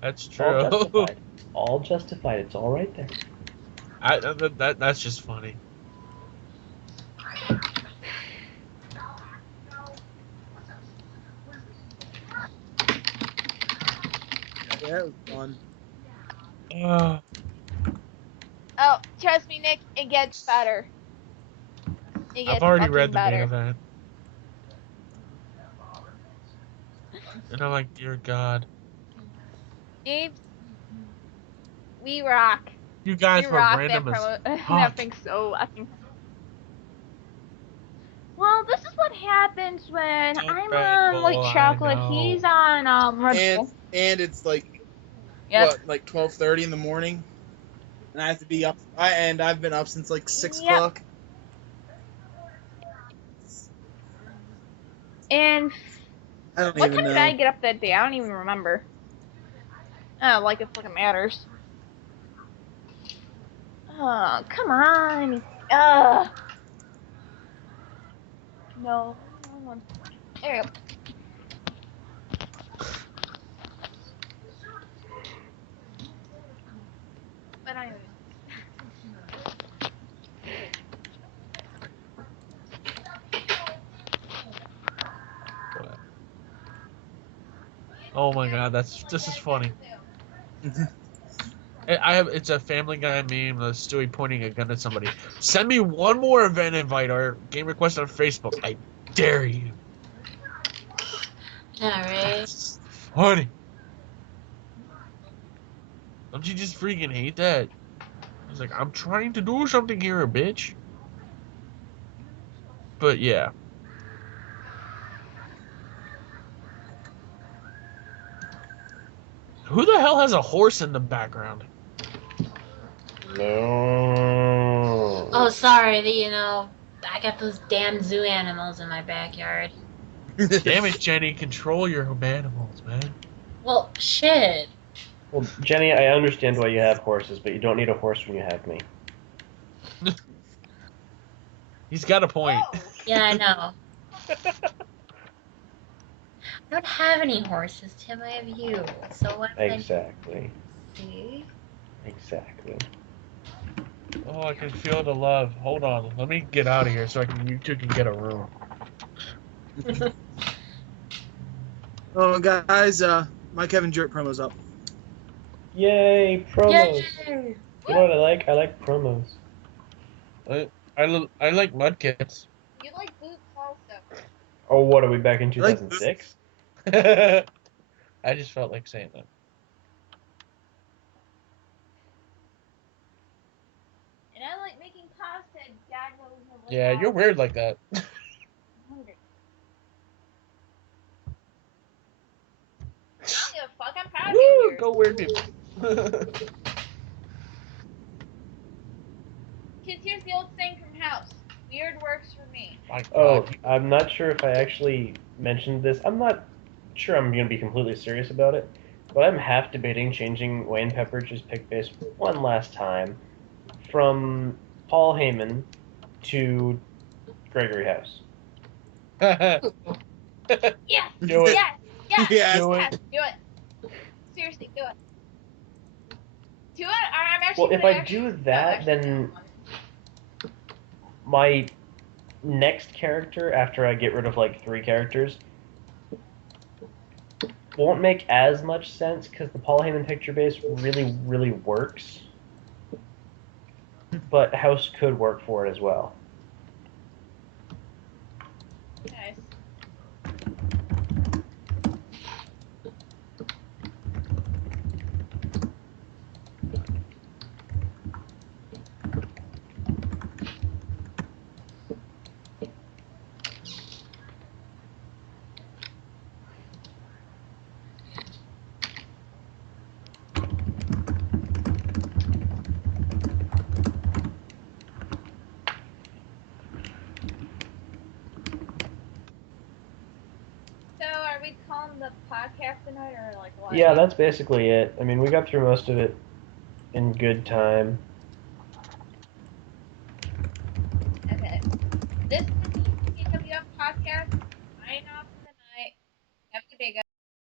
That's All true. justified. All justified. It's all right there. That's just funny. Yeah, it was fun. Oh, trust me, Nick, it gets better. It gets I've already fucking read the main better. event. And I'm like, dear God. James, we rock. You guys We were rock random that as promo. That fuck. thing's so fucking. Well, this is what happens when Don't I'm bad on white boy, I chocolate. know. He's on Red Bull. And it's like Yep. what, like 12:30 in the morning, and I have to be up. And I've been up since like 6 Yep. o'clock. And I don't what even time know. did I get up that day? I don't even remember. Oh, like it fucking matters. Oh, come on. No. There you go. But I. Oh my God, this is funny. It's a Family Guy meme of Stewie pointing a gun at somebody. Send me one more event invite or game request on Facebook. I dare you. Alright. That's funny. Don't you just freaking hate that? He's like, I'm trying to do something here, bitch. But yeah. Who the hell has a horse in the background? No. Oh, sorry. I got those damn zoo animals in my backyard. Damn it, Jenny, control your animals, man. Well, shit. Well, Jenny, I understand why you have horses, but you don't need a horse when you have me. He's got a point. Yeah, I know. I don't have any horses, Tim. I have you. So what? Exactly. See? Exactly. Oh, I can feel the love. Hold on, let me get out of here so you two can get a room. Oh, guys, my Kevin Jarrett promo's up. Yay, promos. Yay! You know what I like? I like promos. I like mudkits. You like boots also. Oh, what, are we back in I like 2006? I just felt like saying that. And I like making pasta. God knows nobody Yeah, else. you're weird like that. I'm hungry. I don't give a fuck. I'm proud of you. Woo! Go weird people. Kids, here's the old saying from House. Weird works for me. My Oh, God. I'm not sure if I actually mentioned this. I'm not sure I'm going to be completely serious about it, but I'm half debating changing Wayne Pepperidge's pick base one last time from Paul Heyman to Gregory House. Yes! Do it. Yes! Yes! Yes. Do it. Yes! Do it! Seriously, do it. Do it? I'm actually Well, if gonna I actually- do that, then my next character, after I get rid of like 3 characters, won't make as much sense because the Paul Heyman picture base really, really works. But House could work for it as well. Nice. So, are we calling the podcast tonight, or like what? Yeah, that's basically it. I mean, we got through most of it in good time. Okay. This